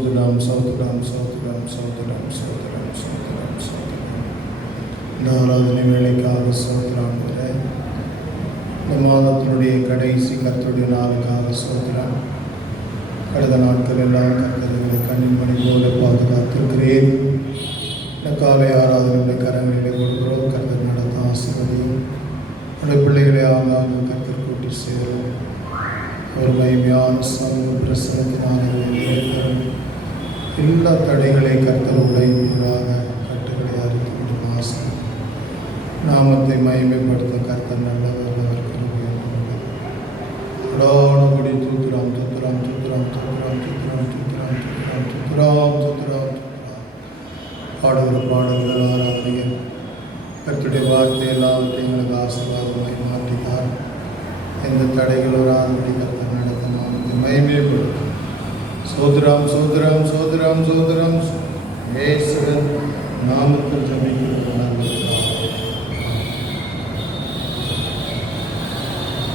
சோதரம் சோதரம் சோதரம் சோதரம் சோதரம் சோதரம் சோதரம். இந்த ஆராதனை வேலைக்காக சோதரம். இந்த மாதத்தினுடைய கடைசி கர்த்தருடைய நாளுக்காக சோதரம். கடந்த நாட்கள் எல்லாம் கர்த்தர்களை கண்ணின்மணி போல பாதுகாத்திருக்கிறேன். இந்த காலை ஆராதனை கரங்களிலே கொடுக்கிறோம். கர்த்தர் நடத்த ஆசீர்வதியும். நம்முடைய பிள்ளைகளை ஆகாக கர்த்தர் கூட்டி சேரும். ஒரு மகிமையான சமூக பிரசனத்தினாலே எல்லா தடைகளை கர்த்தர் உடையதாக கட்டுகளை அறிந்து ஆசை நாமத்தை மகிமைப்படுத்த கர்த்தர் நல்லவர். அடானபடி தூத்துராம் தூத்துராம் தூத்துராம் தூத்துராம் தூத்துராம் தூத்துராம் தூத்துராம் தூத்துராம் தூத்துராம் பாடுகிற பாடல்கள் ஆராதனைகள் கர்த்தருடைய வார்த்தை எல்லாவற்றையும் எங்களுக்கு ஆசீர்வாதமாய் மாற்றினார். எந்த தடைகள் வராதபடி கர்த்தர் நடத்த நாமத்தை மகிமைப்படுத்தும். சோதரம் சோதரம் சோதரம் சோதரம் இயேசுவின் நாமத்தில் ஜெபிக்கிறோம்.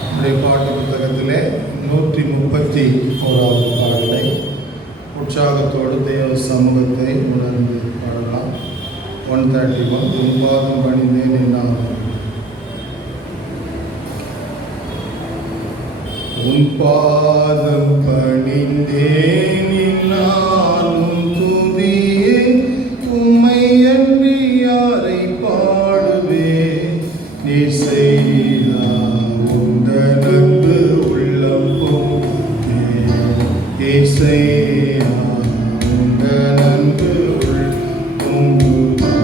நம்முடைய பாட்டு புத்தகத்திலே 131வது பாடலை உற்சாகத்தோடு தேவ சமூகத்தை உணர்ந்து பாடலாம். 131 உன்பாதம் பணிந்தேன் என்னாலும். உன் பாதம் பணிந்தேன் என்னாலும் துதியே உம்மை அன்றி யாரை பாடுவே. நீ செய்தா உந்தனது உள்ளம் பொங்கே. இசையா உந்தனது பொங்குவே.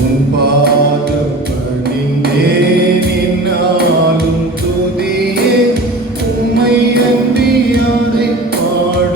உன் பாதம் பணிந்தேன் என்னாலும் துதியே உம்மை அன்றி யாரை பாடுவே.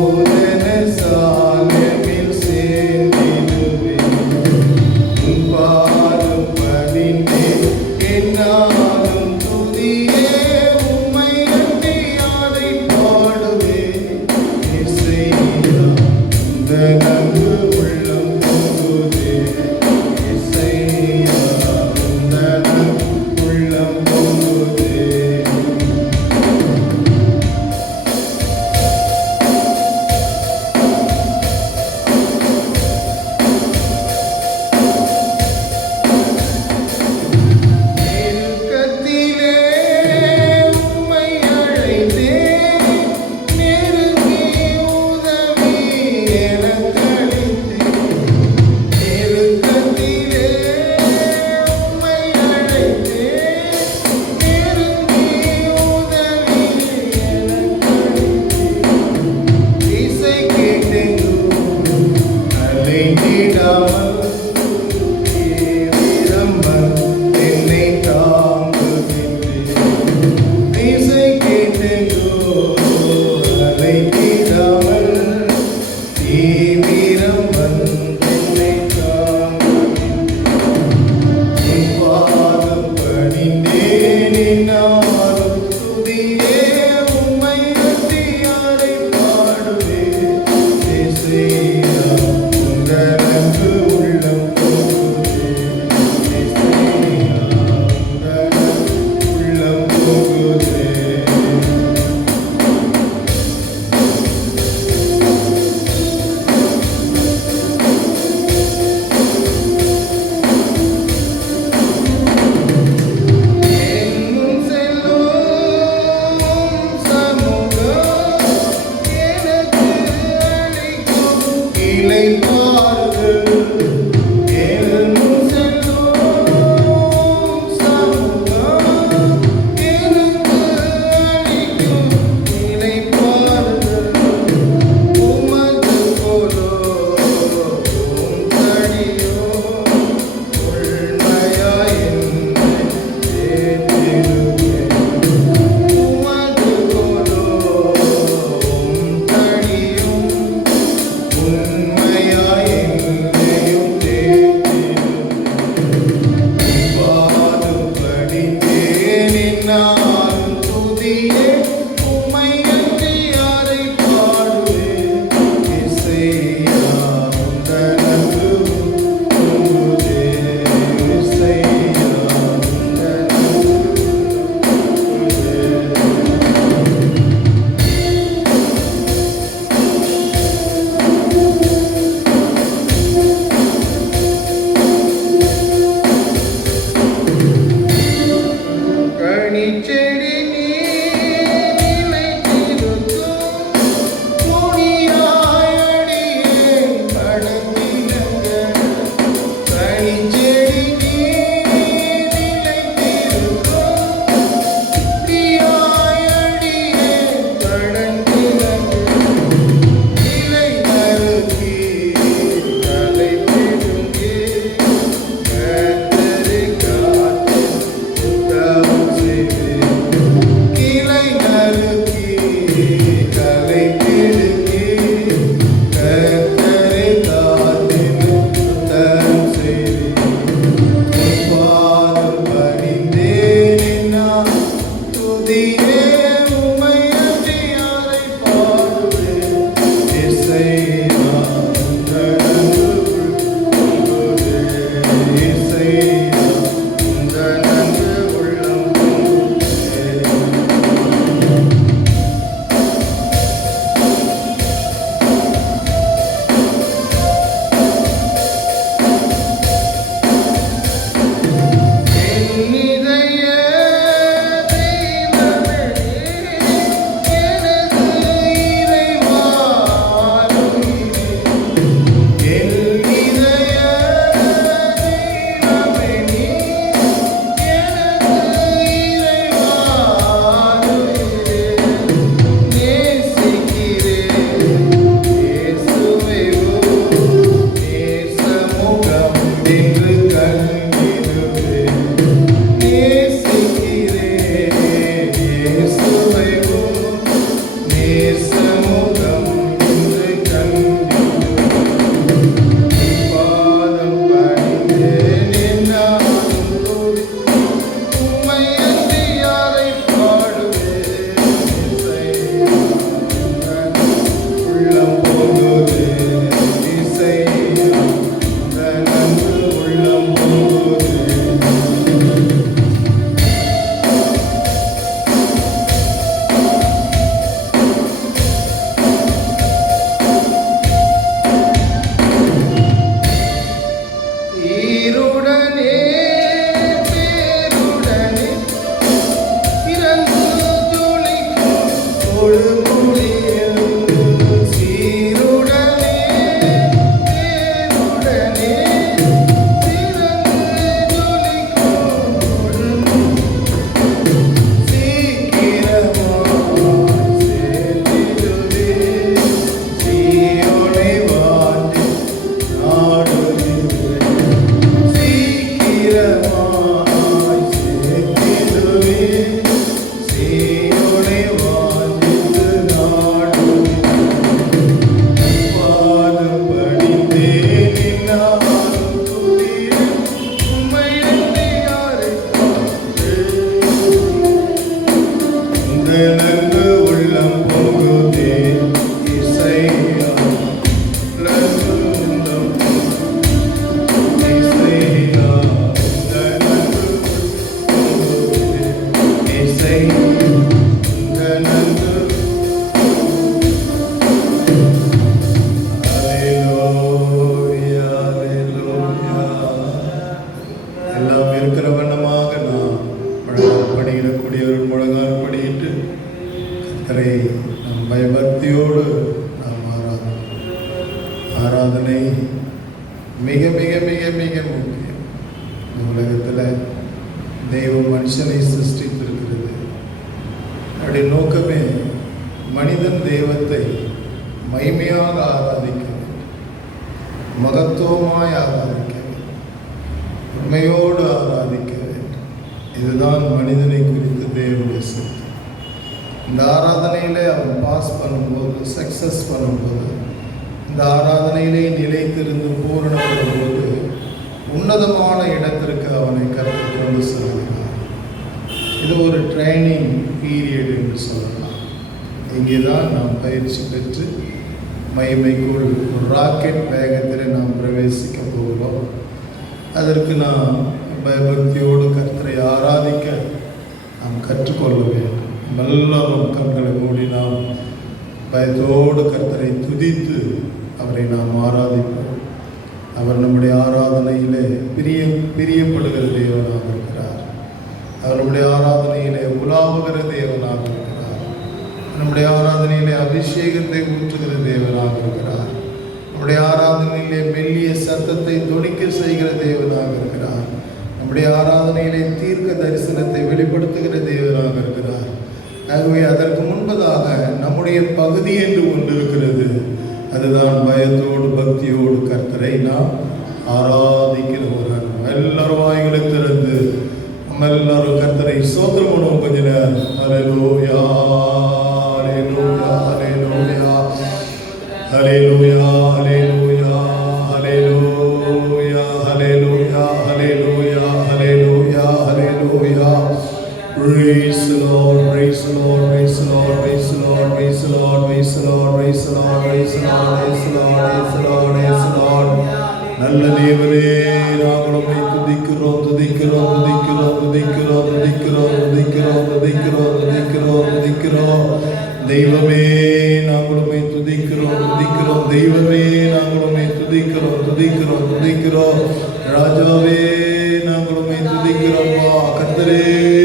போதன சாலமில் சேர்ந்திடுவேன். உன் பாதம் பணிந்தேன் என்னாலும் துதியே உம்மை அண்டி அதை பாடுவேன். இசையா இந்த நன்பு உள்ளம் பொங்குதே. இசையா இந்த நன்பு உள்ளம் பொங்குதே. நெருக்கத்திலே உம்மை அழைத்தேன். நெருங்கி உதவி எனக்களித்தேன். நெருக்கத்திலே உம்மை அழைத்தேன். நெருங்கி உதவி எனக்களித்தேன். இசை கேட்டெங்கும் அலைந்திடாமல் வீரம்பன் என்னை தாங்குகின்றேன். இசை கேட்டெங்கும் அலைந்திடாமல் வீரம்பன் என்னை தாங்குகின்றேன். உன் பாதம் பணிந்தேன் என்னாலும் துதியே உம்மை அண்டி அதை பாடுவேன். இசையா உந்த நன்பு உள்ளம் பொங்குதே. இசையா உந்த நன்பு உள்ளம் பொங்குதே. எங்கும் செல்லும் சமூகம் எனக்கு அளிக்கும் இளைப்பாறுதல். எங்கும் செல்லும் சமூகம் எனக்கு அளிக்கும் இளைப்பாறுதல். உமது போலோ உம் தடியோ உண்மையாய் என்னை தேற்றிடுவேன். உமது போலோ உம் தடியும் உண்மையாய் என்னையும் ஆராதனை மிக மிக மிக மிக முக்கியம். இந்த உலகத்தில் தெய்வம் மனுஷனை சிருஷ்டித்திருக்கிறது. அப்படி நோக்கமே மனிதன் தெய்வத்தை மகிமையாக ஆராதிக்க வேண்டும், மகத்துவமாய் ஆராதிக்க வேண்டும், உண்மையோடு ஆராதிக்க வேண்டும். இதுதான் மனிதனை குறித்து தேவனுடைய சித்தம். இந்த ஆராதனையிலே அவன் பாஸ் பண்ணும்போது, சக்சஸ் பண்ணும்போது, இந்த ஆராதனையிலே நிலைத்திருந்து பூரணப்படும்போது உன்னதமான இடத்திற்கு அவனை கற்றுக் கொண்டு செல்கிறார். இது ஒரு ட்ரைனிங் பீரியட் என்று சொல்லலாம். இங்கே தான் நாம் பயிற்சி பெற்று மகிமைக்குள் ஒரு ராக்கெட் வேகத்தில் நாம் பிரவேசிக்க போகிறோம். அதற்கு நாம் பயபக்தியோடு கர்த்தரை ஆராதிக்க நாம் கற்றுக்கொள்ள வேண்டும். எல்லாரும் கண்களை மூடி நாம் பயத்தோடு கர்த்தரை துதித்து அவரை நாம் ஆராதிப்போம். அவர் நம்முடைய ஆராதனையிலே பிரியப்படுகிற தேவனாக இருக்கிறார். அவர் நம்முடைய ஆராதனையிலே உலாவுகிற தேவனாக இருக்கிறார். நம்முடைய ஆராதனையிலே அபிஷேகத்தை ஊற்றுகிற தேவனாக இருக்கிறார். நம்முடைய ஆராதனையிலே மெல்லிய சத்தத்தை துணிக்க செய்கிற தேவனாக இருக்கிறார். நம்முடைய ஆராதனையிலே தீர்க்க தரிசனத்தை வெளிப்படுத்துகிற தேவனாக இருக்கிறார். ஆகவே அதற்கு முன்பதாக நம்முடைய பகுதி என்று ஒன்று இருக்கிறது. அதுதான் பயத்தோடு பக்தியோடு கர்த்தரை நாம் ஆராதிக்கிறவர்கள். எல்லாரும் வாய்களை திறந்து நம்ம எல்லாரும் கர்த்தரை ஸ்தோத்திரம் பண்ணுவோம். கொஞ்ச நேரம் ஹல்லேலூயா ஹல்லேலூயா ஹல்லேலூயா ஹல்லேலூயா ஹல்லேலூயா ஹல்லேலூயா ஹல்லேலூயா ஹல்லேலூயா ஹல்லேலூயா ஹல்லேலூயா. Praise the Lord, praise the Lord, praise the Lord, praise the Lord, praise the Lord, praise the Lord, praise the Lord, praise the Lord, praise the Lord, praise the Lord, praise the Lord. நல்ல தேவனே, நாங்கள் உம்மை துதிக்கிறோம் துதிக்கிறோம் துதிக்கிறோம் துதிக்கிறோம் துதிக்கிறோம் துதிக்கிறோம் துதிக்கிறோம் துதிக்கிறோம் துதிக்கிறோம். தெய்வமே, நாங்கள் உம்மை துதிக்கிறோம் துதிக்கிறோம். தெய்வமே, நாங்கள் உம்மை துதிக்கிறோம் துதிக்கிறோம் துதிக்கிறோம். ராஜாவே, நாங்கள் உம்மை துதிக்கிறோம். கர்த்தரே,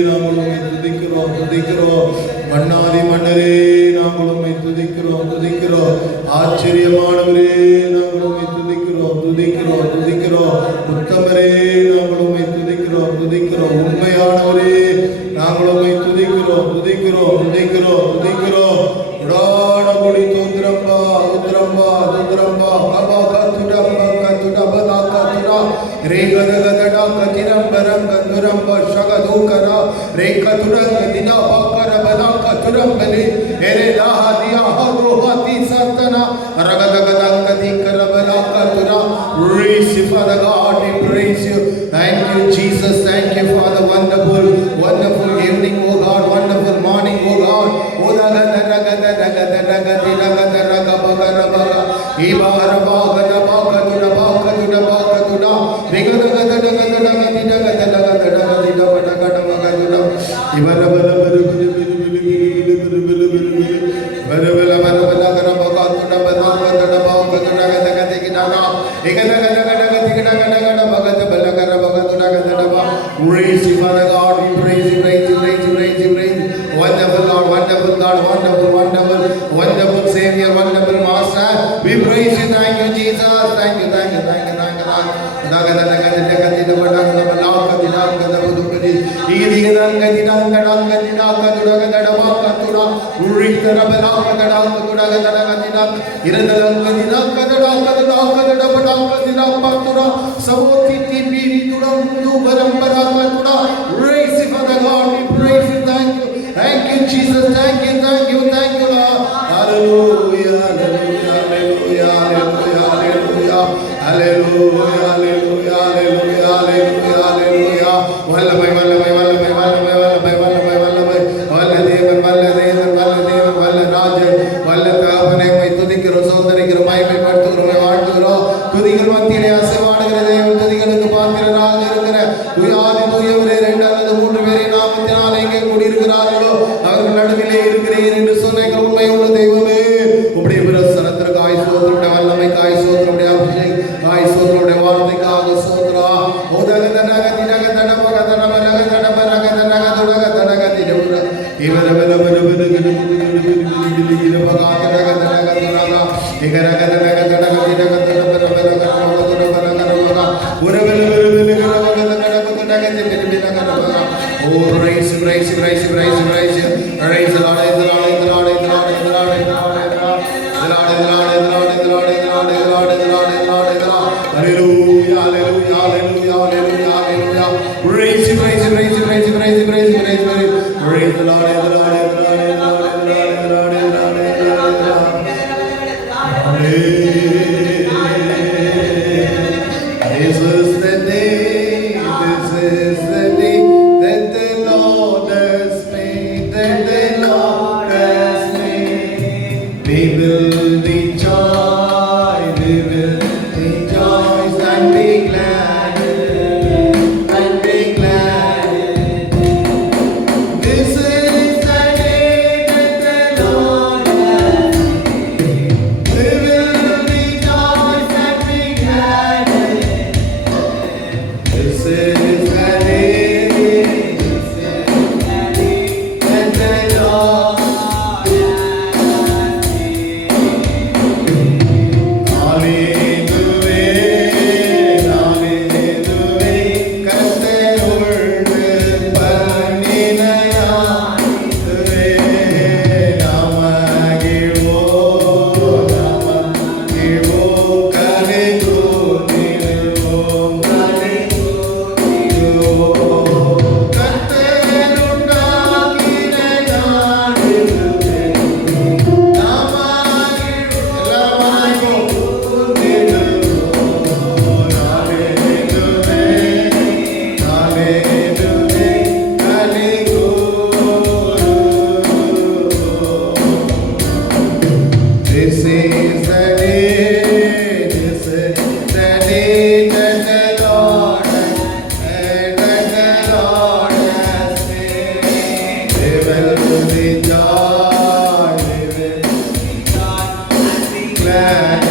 நாங்கள் உம்மை துதிக்கிறோம் துதிக்கிறோம். மன்னாதி மன்னரே, நாங்கள் உம்மை துதிக்கிறோம் துதிக்கிறோம். ஆச்சரியமானவரே, நாங்கள் உம்மை துதிக்கிறோம் துதிக்கிறோம் துதிக்கிறோம். உத்தமரே, நாங்கள் உம்மை துதிக்கிறோம் துதிக்கிறோம். உண்மையானவரே, நாங்கள் உம்மை துதிக்கிறோம் துதிக்கிறோம் துதிக்கிறோம் துதிக்கிறோம். உடானகுடி தோத்திரம்பா உத்திரம்பா துத்திரம்பா கபா கத்துடம்பா கத்துடபதா கத்துடா ரேகதகதடா கதிரம்பரங்க துரம்ப ஷகதூகர ரேகதுரங்க திதா பாக்கர பதா கத்துரம்பலே எரே தாஹதியா ஹதுஹதி சத்தனா ரகதகதங்க திக்கர பதா கத்துடா. Receive Father God, we praise you. Thank you Jesus, thank you for the wonderful wonderful evening, oh God, wonderful morning, oh God. Oh dagada dagada dagada dagada dagada ragabagara baga ibara bagada bagada bagada bagada regada gada dagada dagada dagada dagada dagada dagada bagada ibara bala bala bala bala bala bala bala gara bagada bagada bagada dagada gada gada egada gada gada gada gada bagada bala gara bagada dagada ba. Praise you Father God, we praise you, praise you, praise you, praise you, praise you. Wonderful Lord, wonderful God, wonderful, wonderful, wonderful Savior, wonderful Master. We praise you, thank you Jesus, thank you, thank you, thank you, thank you Lord. Dagada dagada dagada dagada balaka dagada budukadi idiga dagada dagada dagada dagada bakatuda urikara balaka dagada dagada iranda dagada dagada dagada bakatuda bakatuda saboti tibiri tudam du barambara bakatuda. Praise you Father God, we praise you, thank you. Thank you Jesus, thank you, thank you, thank you Lord. Hallelujah, hallelujah, hallelujah, hallelujah, hallelujah, hallelujah, hallelujah, hallelujah, hallelujah. Vallabhai, vallabhai, vallabhai, vallabhai, vallabhai, vallabhai, vallabhai, valladevan, valladevan, valladevan, vallaraja, vallapavane mai துதிக்கிறோம் சோதரிக்கிறோம் மகிமைப்படுத்துகிறோம் வாழ்த்துகிறோம். துதிகள் மத்தியிலே அசைவாடுகிற தேவன், துதிகளுக்கு பாத்திரராக இருக்கிற துயாதி தூயவரே, 2 அல்லது 3 பேரை நாமத்தினால் எங்கே கூடியிருக்கிறார்களோ அவர்கள் நடுவிலே இருக்கிறீர் என்று சொன்ன உண்மை உள்ள தெய்வமே, உம்முடைய பிரசன்னத்திற்கு ஆய் சோதருடைய வல்லமை காய் சோதருடைய அபிஷேகம் காய் சோதருடைய வார்த்தைக்காக சோதரா. உதகத நகதி நகத நபகத நபரகத நபரகத நகத நகத நகதி நபர இவர வர வர வர பகாத நகத நகத நகத இகரகத நகத நகதி நகத Oh, praise, praise, praise, praise, praise, praise the Lord, the Lord, the Lord, the Lord, the Lord, the Lord, the Lord, hallelujah, hallelujah, hallelujah, hallelujah, hallelujah. Praise, praise, praise, praise, praise, praise, praise, praise the Lord, the Lord, the Lord, the Lord, the Lord, the Lord, the Lord. This is the day, this is the day that the Lord has made, that the Lord has made. We will rejoice, we will rejoice and be glad, and be glad. This is the day that the Lord has made. We will rejoice and be glad. This is the day, this is the day that the Lord has made. Hallelujah, hallelujah. கர்த்தரோடு பண்ணினாய் This is the day, this is the day that the Lord has, that the Lord has made. We will rejoice, we will rejoice and be glad,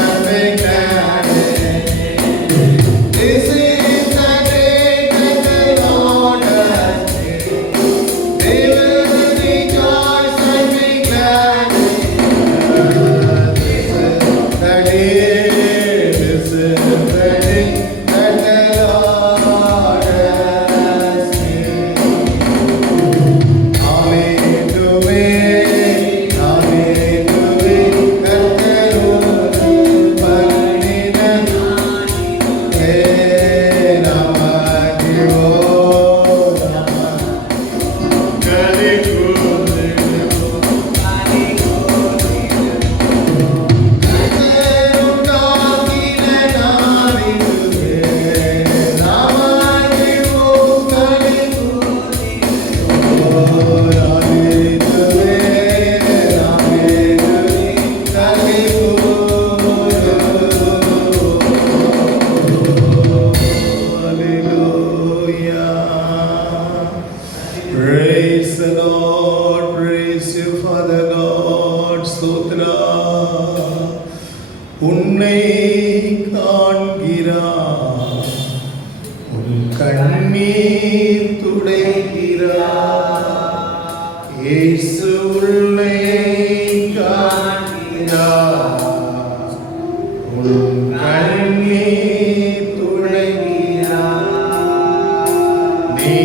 and be glad. This is the day that the Lord has made. We will rejoice and be glad. Praise the Lord, praise you, Father God, Stotra. உன்னை காண்கிறார், உன் கண்ணீர் துடைக்கிறார். இயேசு உன்னை காண்கிறார், உன் கண்ணீர் துடைக்கிறார். நீ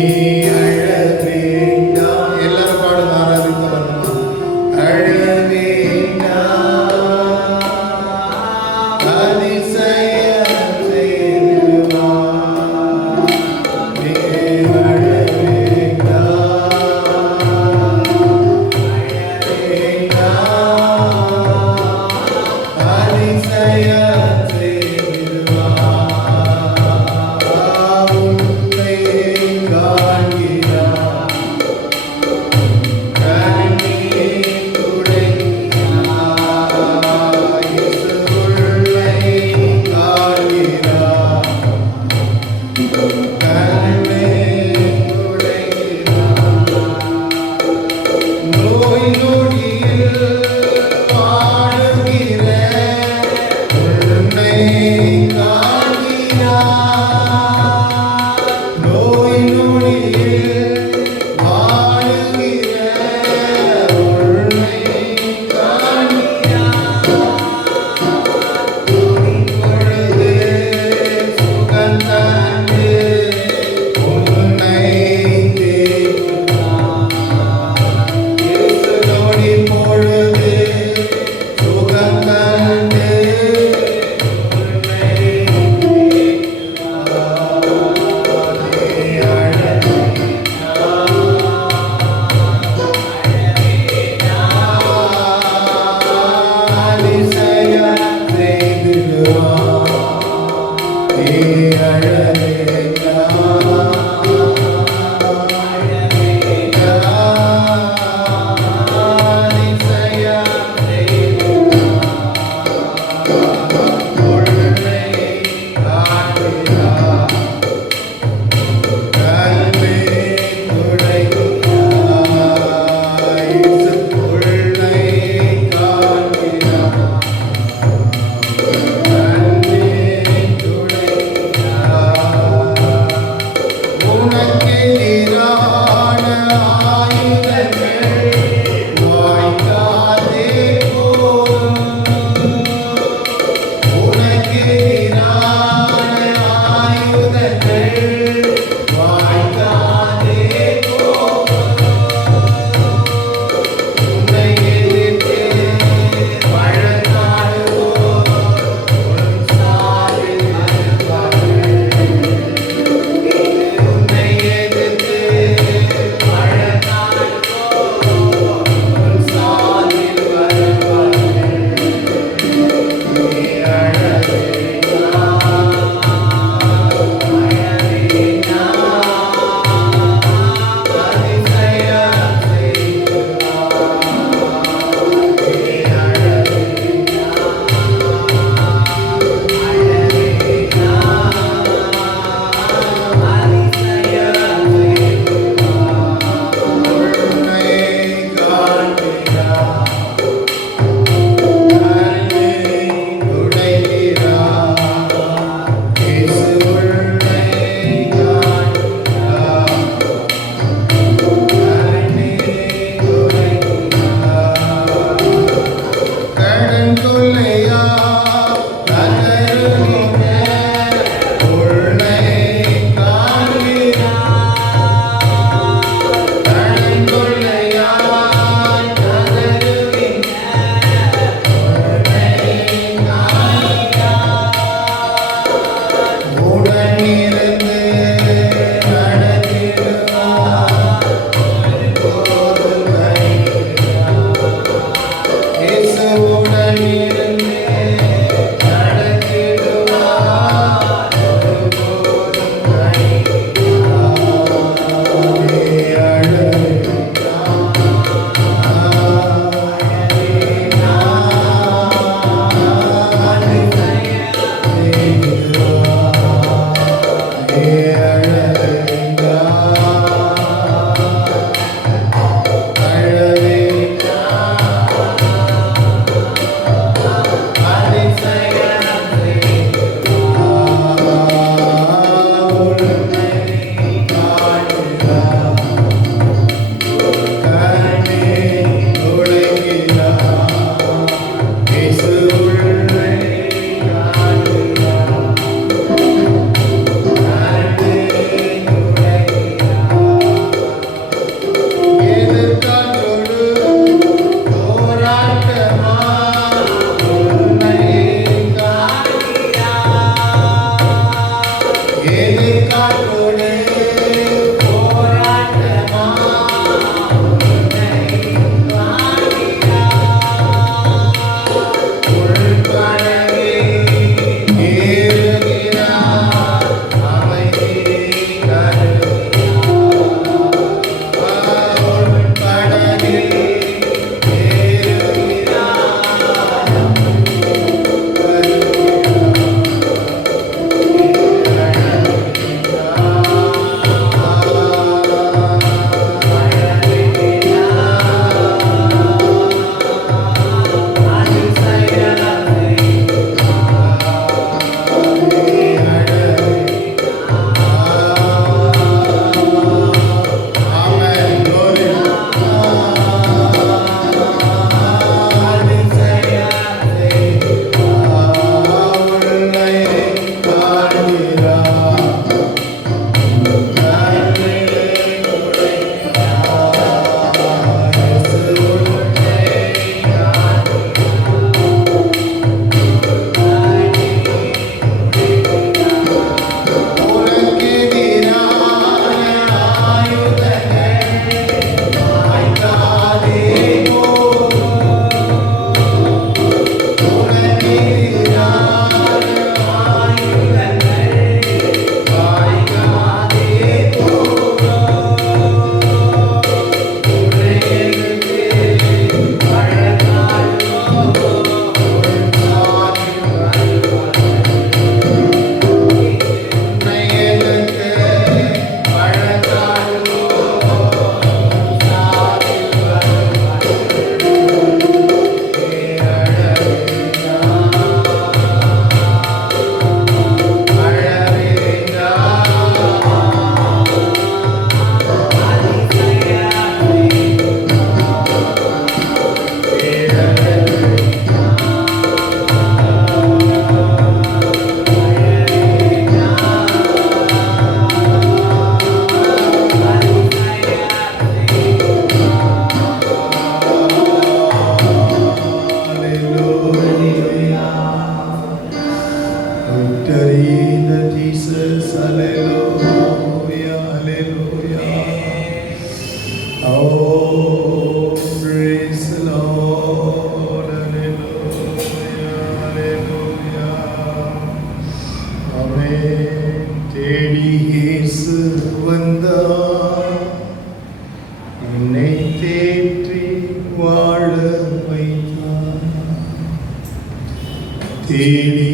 தேடி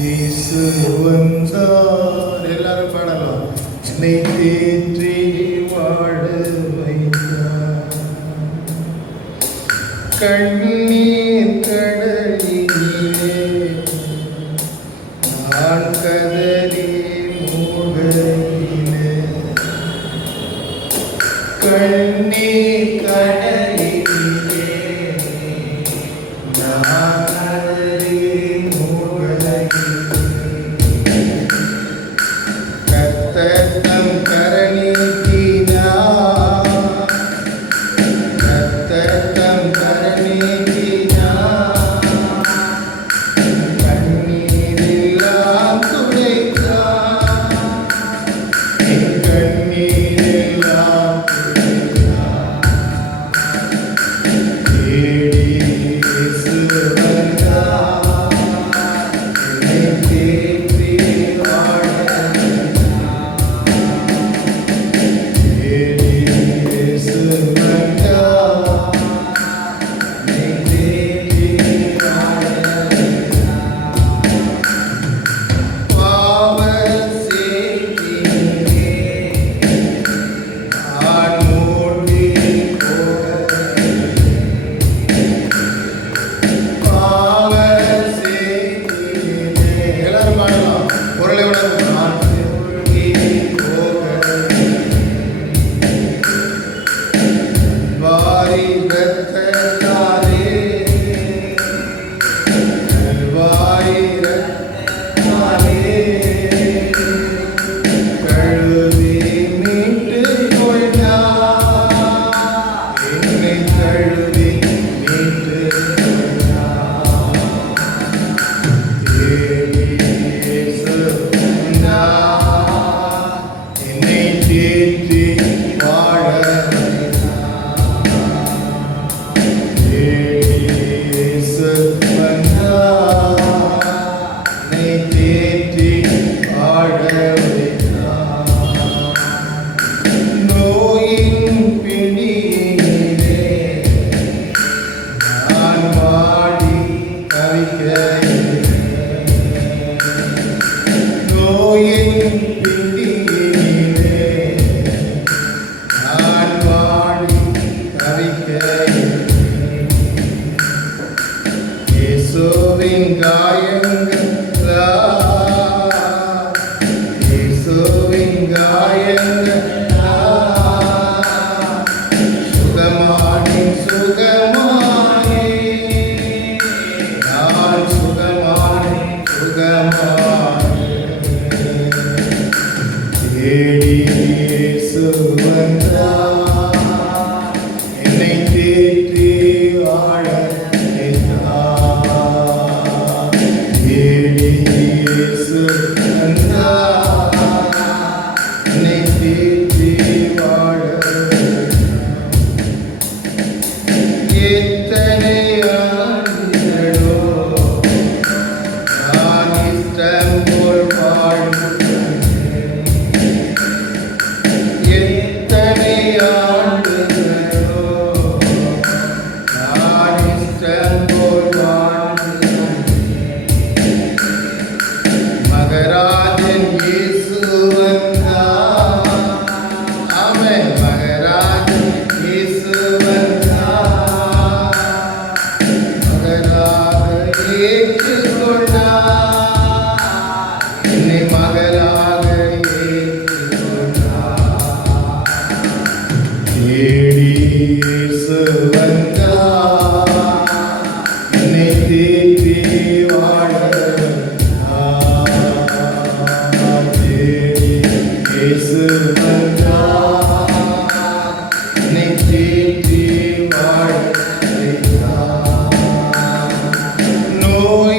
இயேசு வந்தார். எல்லாரும் பாடலாம். என்னை தேற்றி வாழ வைத்தார். கண்ணீர் கடலிலே நான் கதறி மூழ்கையிலே, கண்ணீர் கடலிலே நான் கதறி மூழ்கையிலே, கர்த்தர் தம் கரநீட்டினார், கர்த்தர் தம் கரநீட்டினார், கண்ணீரெல்லாம் துடைத்தார், என் கண்ணீரெல்லாம் துடைத்தார். தேடி இயேசு வந்தார், என்னை தேற்றி வாழ No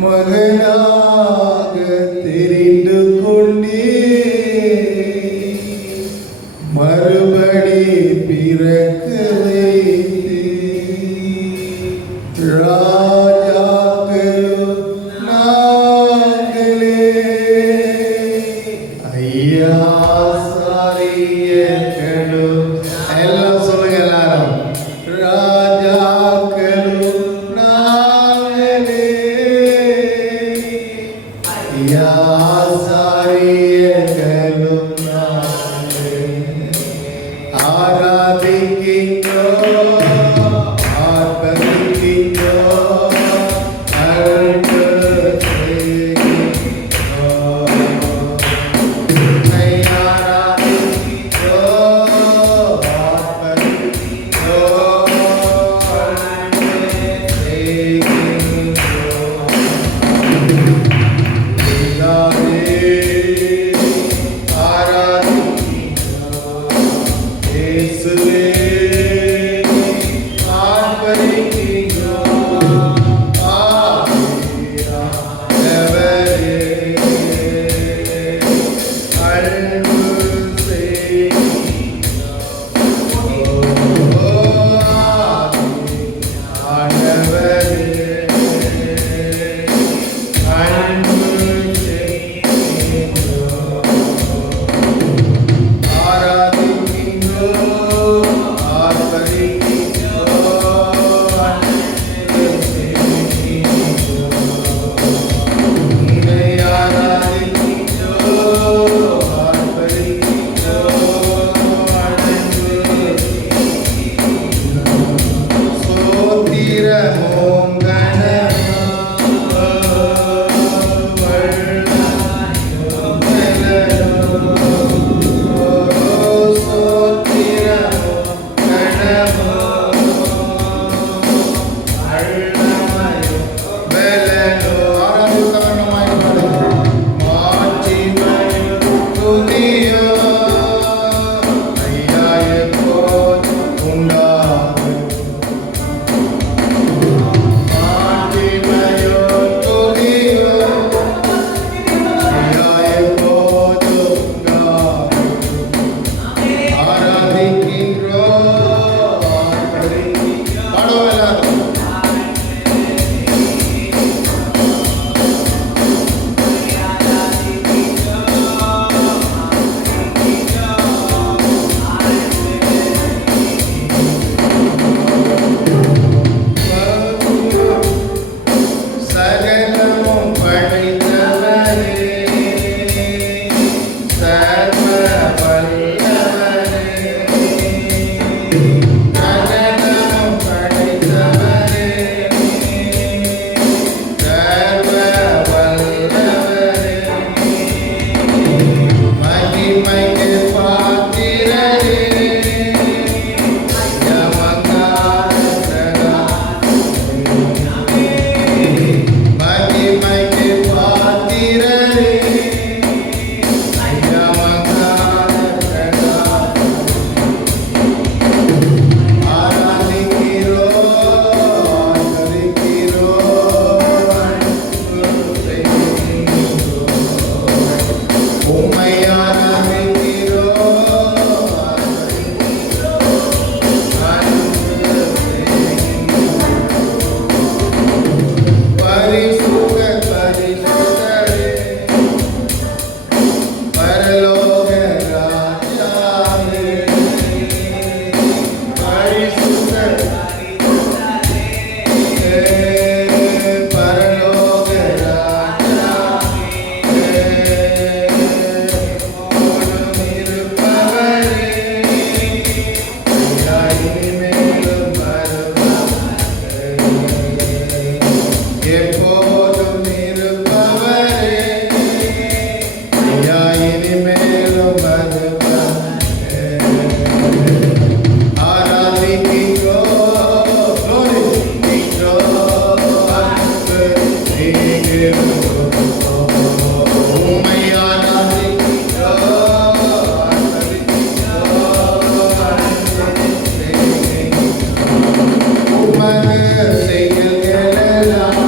மகனாக தெரிந்து கொண்டே மறுபடி பிறக்க வைத்தே ராஜாக்களும் நாங்களே ஐயா சாரியர்களும் எல்லாம் சொல்லுங்க எல்லாரும் ராஜாக்களும் நாங்களே ஐயா சாரியர்களும் நாங்களே ஆராதிக்கின்றோம் ஆர்ப்பரிக்கின்றோம் அன்பு செய்கின்றோம் உம்மை ஆராதிக்கின்றோம் ஆர்ப்பரிக்கின்றோம் அன்பு செய்கின்றோம் பிதாவே ஆராதிக்கின்றோம் இயேசுவே ஆர்ப்பரிக்கின்றோம் ஆண்டவரே அன்பு செய்கின்றோம் ஆண்டவரே அன்பு செய்கின்றோம் ஆராதிக்கின்றோம் ஆர்ப்பரிக்கின்றோம் அன்பு செய்கின்றோம் உம்மை ஆராதிக்கின்றோம் ஆர்ப்பரிக்கின்றோம் அன்பு சோத்திரமும் கனமும் வல்லமையும் பலனும் சோத்திரமும் கனமும் வல்லமையும் பலனும் ஆராதிக்கவனமாய் பாடுங்கள். மாட்சிமையும் துதியும் ஐயா எப்போதும் உண்டாகும். மாட்சிமையும் துதியும் ஐயா எப்போதும் உண்டாகும். ஆராதிக்கின்றோம் ஆர்ப்பரிக்கின்றோம். பாடுவோம் எல்லாரும். சகலமும் படைத்தவரே சர்வ வல்லவரே சகலமும் படைத்தவரே சர்வ வல்லவரே மகிமைக்கு பாத்திரரே யமங்கார மகிமைக்கு பாத்திரரே யமங்கார ஆராதிக்கிறோம் ஆராதிக்கிறோம் அன்பு செய்கின்றோம் உம்மை ஆராதிக்கிறோம் அன்பு செய்கின்றோம் பரிசுத்த பரிசுத்தரே பரலோக ராஜாவே பரிசுத்த பரலோக ராஜாவே எப்போதும் இருப்பவரே ஐயா இனிமேலும் வருபவரே எப்போதும் இருப்பவரே ஐயா இனிமேலும் வருபவரே ஆராதிக்கின்றோம் glorifiக்கின்றோம் அன்பு செய்கின்றோம் உம்மை ஆராதிக்கின்றோம் ஆர்ப்பரிக்கின்றோம் அன்பு செய்கின்றோம் உமது செயல்களெல்லாம்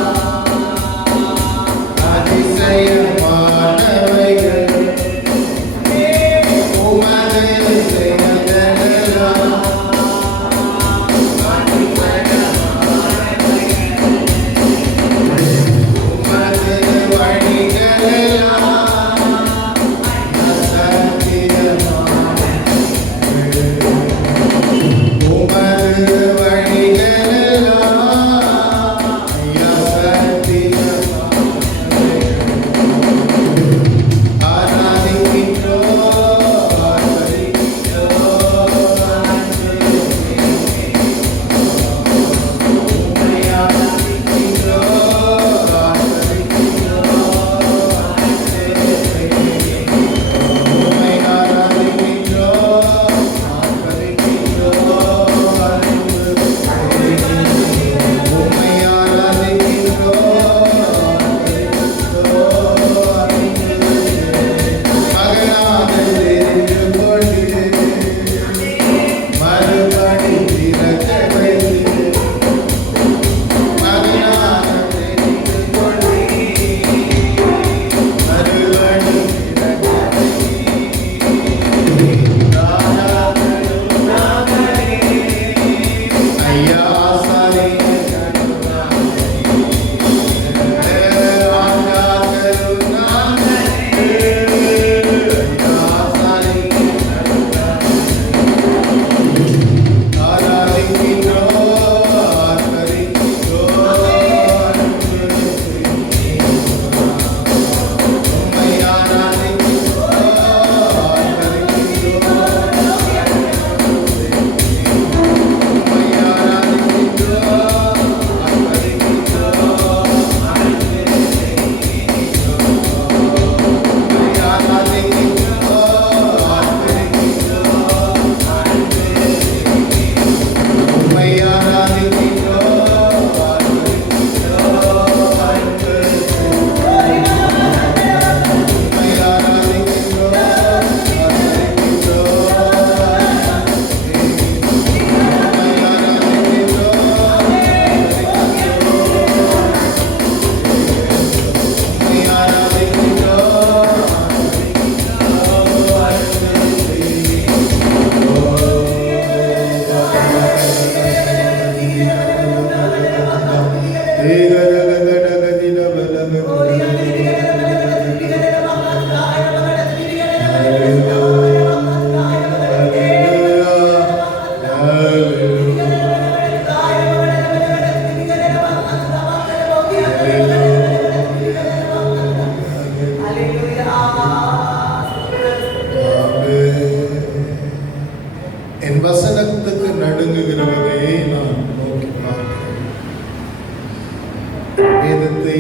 வேதத்தை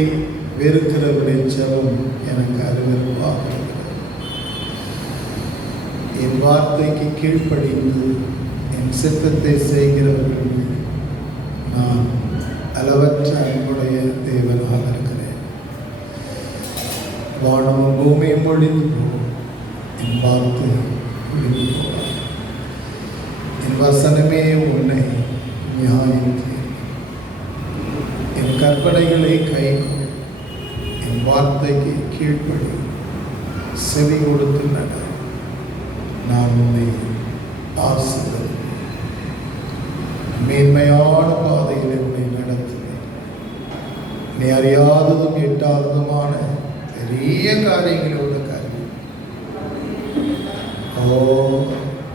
வெறுக்கிறவருடைய ஜெபம் எனக்கு அருவருப்பாக இருக்கிறது. என் வார்த்தைக்கு கீழ்ப்படிந்து என் சித்தத்தை செய்கிறவர்கள் நான் அளவற்ற அன்புடைய தேவனாக இருக்கிறேன். வானமும் பூமியும் ஒழிந்து போகும், என் வார்த்தை ஒழிந்து போவார். என் வசனமே உன்னை நியாயம் தீர்க்கும். என் கற்பனைகளை கை, என் வார்த்தைக்கு கீழ்ப்படி செவி கொடுத்து நட. நான் உன்னை ஆசீர்வதிப்பேன். மேன்மையான பாதையில் உன்னை நடத்துவேன். நீ அறியாததும் எட்டாததுமான பெரிய காரியங்களோட காரியம்.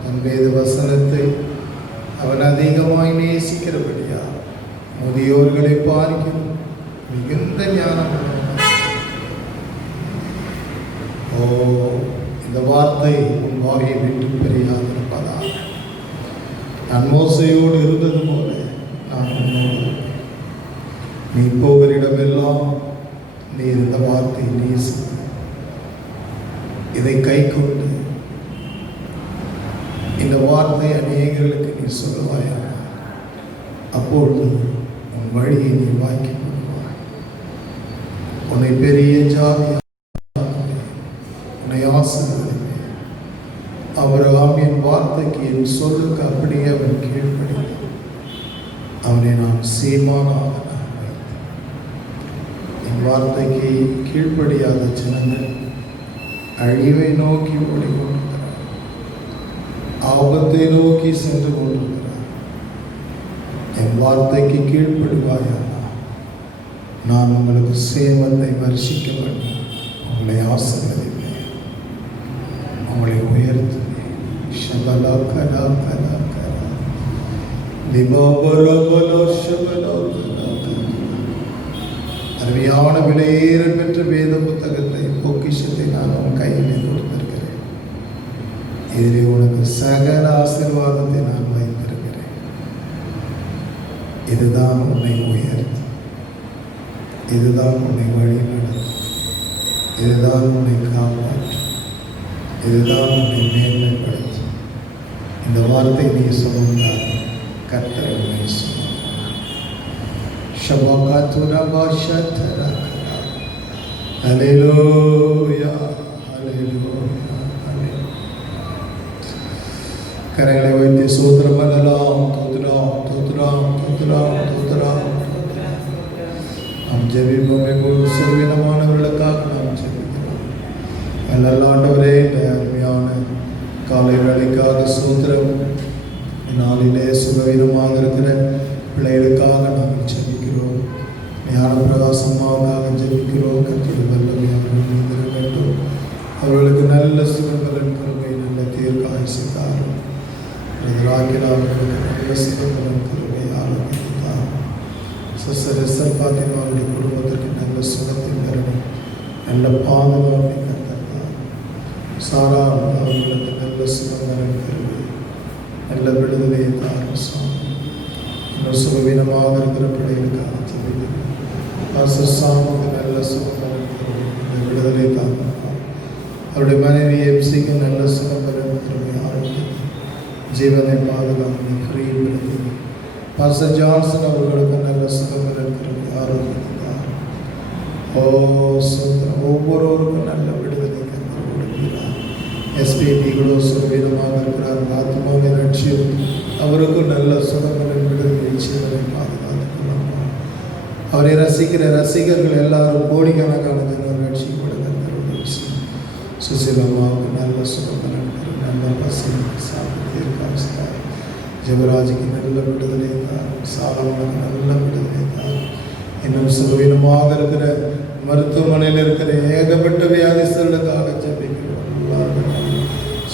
தன் வேத வசனத்தை அவன் அதிகமாய் நேசிக்கிறபடியா முதியோர்களை பார்க்கும் மிகுந்த ஞானம். இந்த வார்த்தை உன் வாயை விட்டு பெரியாதிருப்பதா. நான் மோசையோடு இருந்தது போல நான் உன்னோடு. நீ போகிற இடமெல்லாம் நீ இந்த வார்த்தை நேசி. இதை கை கொண்டு இந்த வார்த்தை அநேகர்களுக்கு நீ சொல்லுவாயா. அப்பொழுது உன் வழியை நீ வாக்கி கொள்வாய். உன்னை பெரிய ஜாதியாக உன்னை ஆசீர்வதிப்பேன். ஆபிரகாம் என் வார்த்தைக்கு என் சொல்லுக்கு அப்படியே அவன் கீழ்ப்படித்தான். அவனை நான் சீமானாக வைத்தேன். என் வார்த்தைக்கு கீழ்ப்படியாத ஜனங்கள் அழிவை நோக்கி ஓடிக்கொண்டிருக்கிறார், ஆபத்தை நோக்கி சென்று கொண்டிருக்கிறார். என் வார்த்தைக்கு கீழ்ப்படுவாயா, நான் உங்களுக்கு சேமத்தை வருஷிக்க வேண்டும். உங்களை ஆசீர்வதிப்பேன், உங்களை உயர்த்துவேன். ஷபலா கலா கலா கலா லிபாபரபலோ ஷபலோ கலா கலா. அருமையான விலையேற பெற்ற வேத புத்தகத்தை, பொக்கிஷத்தை நான் உன் கையில் கொடுத்திருக்கிறேன். இதிலே உனக்கு சகல ஆசீர்வாதத்தை நான் வைத்திருக்கிறேன். இதுதான் உன்னை உயர்த்தும், இதுதான் உன்னை வழி நடத்தும், இதுதான் உன்னை காப்பாற்றும், இதுதான் உன்னை மேன்மைப்படுத்தும். இந்த வார்த்தை நீ சொன்னால் கர்த்தர் உன்னை சொன்னார். ஷபகத்துனா பாஷத்தரா. ஹல்லேலூயா, ஹல்லேலூயா, ஹல்லேலூயா. கரங்களை வைத்து சோத்திரம் பண்ணலாம். தோத்ராம் தோத்ராம் தோத்ராம் தோத்ராம். நாம் ஜெபிப்போம். இப்பொழுது சுகவீனமானவர்களுக்காக நாம் ஜெபிக்கிறோம். நல்ல ஆண்டவரே, இந்த அருமையான காலை வேளைக்காக சோத்திரம். நாளிலே சுகவீனமாக இருக்கிற பிள்ளைகளுக்காக நாங்கள் ஜெபிக்கிறோம். ஞான பிரகாசமாக ஜெபிக்கிறோம். கர்த்தருடைய வல்லமை அவர்கள் மீது வேண்டும். அவர்களுக்கு நல்ல சுகபலன் கருவை, நல்ல தீர்க்காயுசு தாரும். அவர்களுக்கு நல்ல சுகபலன் கருவை, ஆரோக்கியத்தை தாரும். சிஸ்டர் பாத்திமாவுடைய குடும்பத்திற்கு நல்ல சுகத்தின் கருணை, நல்ல பாதுகாப்பை கர்த்தர் தாரும். சாரா அவர்களுக்கு நல்ல சுகபலன் கருவை, நல்ல விடுதலையை தாரும். சாமி, இன்னும் சுகவீனமாக இருக்கிற பிள்ளைகளுக்காக ஜெபிக்கிறோம். சாமுக்கு நல்ல சுகபலன் கருவை, நல்ல விடுதலை தாரும். அவருடைய மனைவி எம்சிக்கு நல்ல சுகபலன் கருவை, ஆரோக்கியத்தை, ஜீவனை பாதுகாப்பு கிரீப்படுத்தி. பாஸ்டர் ஜான்சன் அவர்களுக்கு நல்ல சுகபலன் கருவை, ஆரோக்கியத்தை தாரும். சோத்திரம். ஒவ்வொருவருக்கும் நல்ல விடுதலை கர்த்தர் கொடுக்கிறார். எஸ்பிபி கூட சுகவீனமாக இருக்கிறார். ஆத்மாவை ரட்சியும். அவருக்கும் நல்ல சுகபலன், விடுதலை, ஜீவனை பாதுகாத்துக்கொள்ளலாம். அவரை ரசிக்கிற ரசிகர்கள் எல்லாரும் கோடிக்கணக்கான ஜனங்கள் ரட்சிக்கப்பட கர்த்தர் உதவி செய்யும். சுசிலம்மாவுக்கு நல்ல சுகபலன், நல்ல பசி, சாப்பிட்டு ஜெபராஜுக்கு நல்ல விடுதலை தான். சாலமனுக்கு நல்ல விடுதலை தான். இன்னும் சுகவீனமாக இருக்கிற மருத்துவமனையில் இருக்கிற ஏகப்பட்ட வியாதிஸ்தர்களுக்காக ஜெபிக்கிறோம்.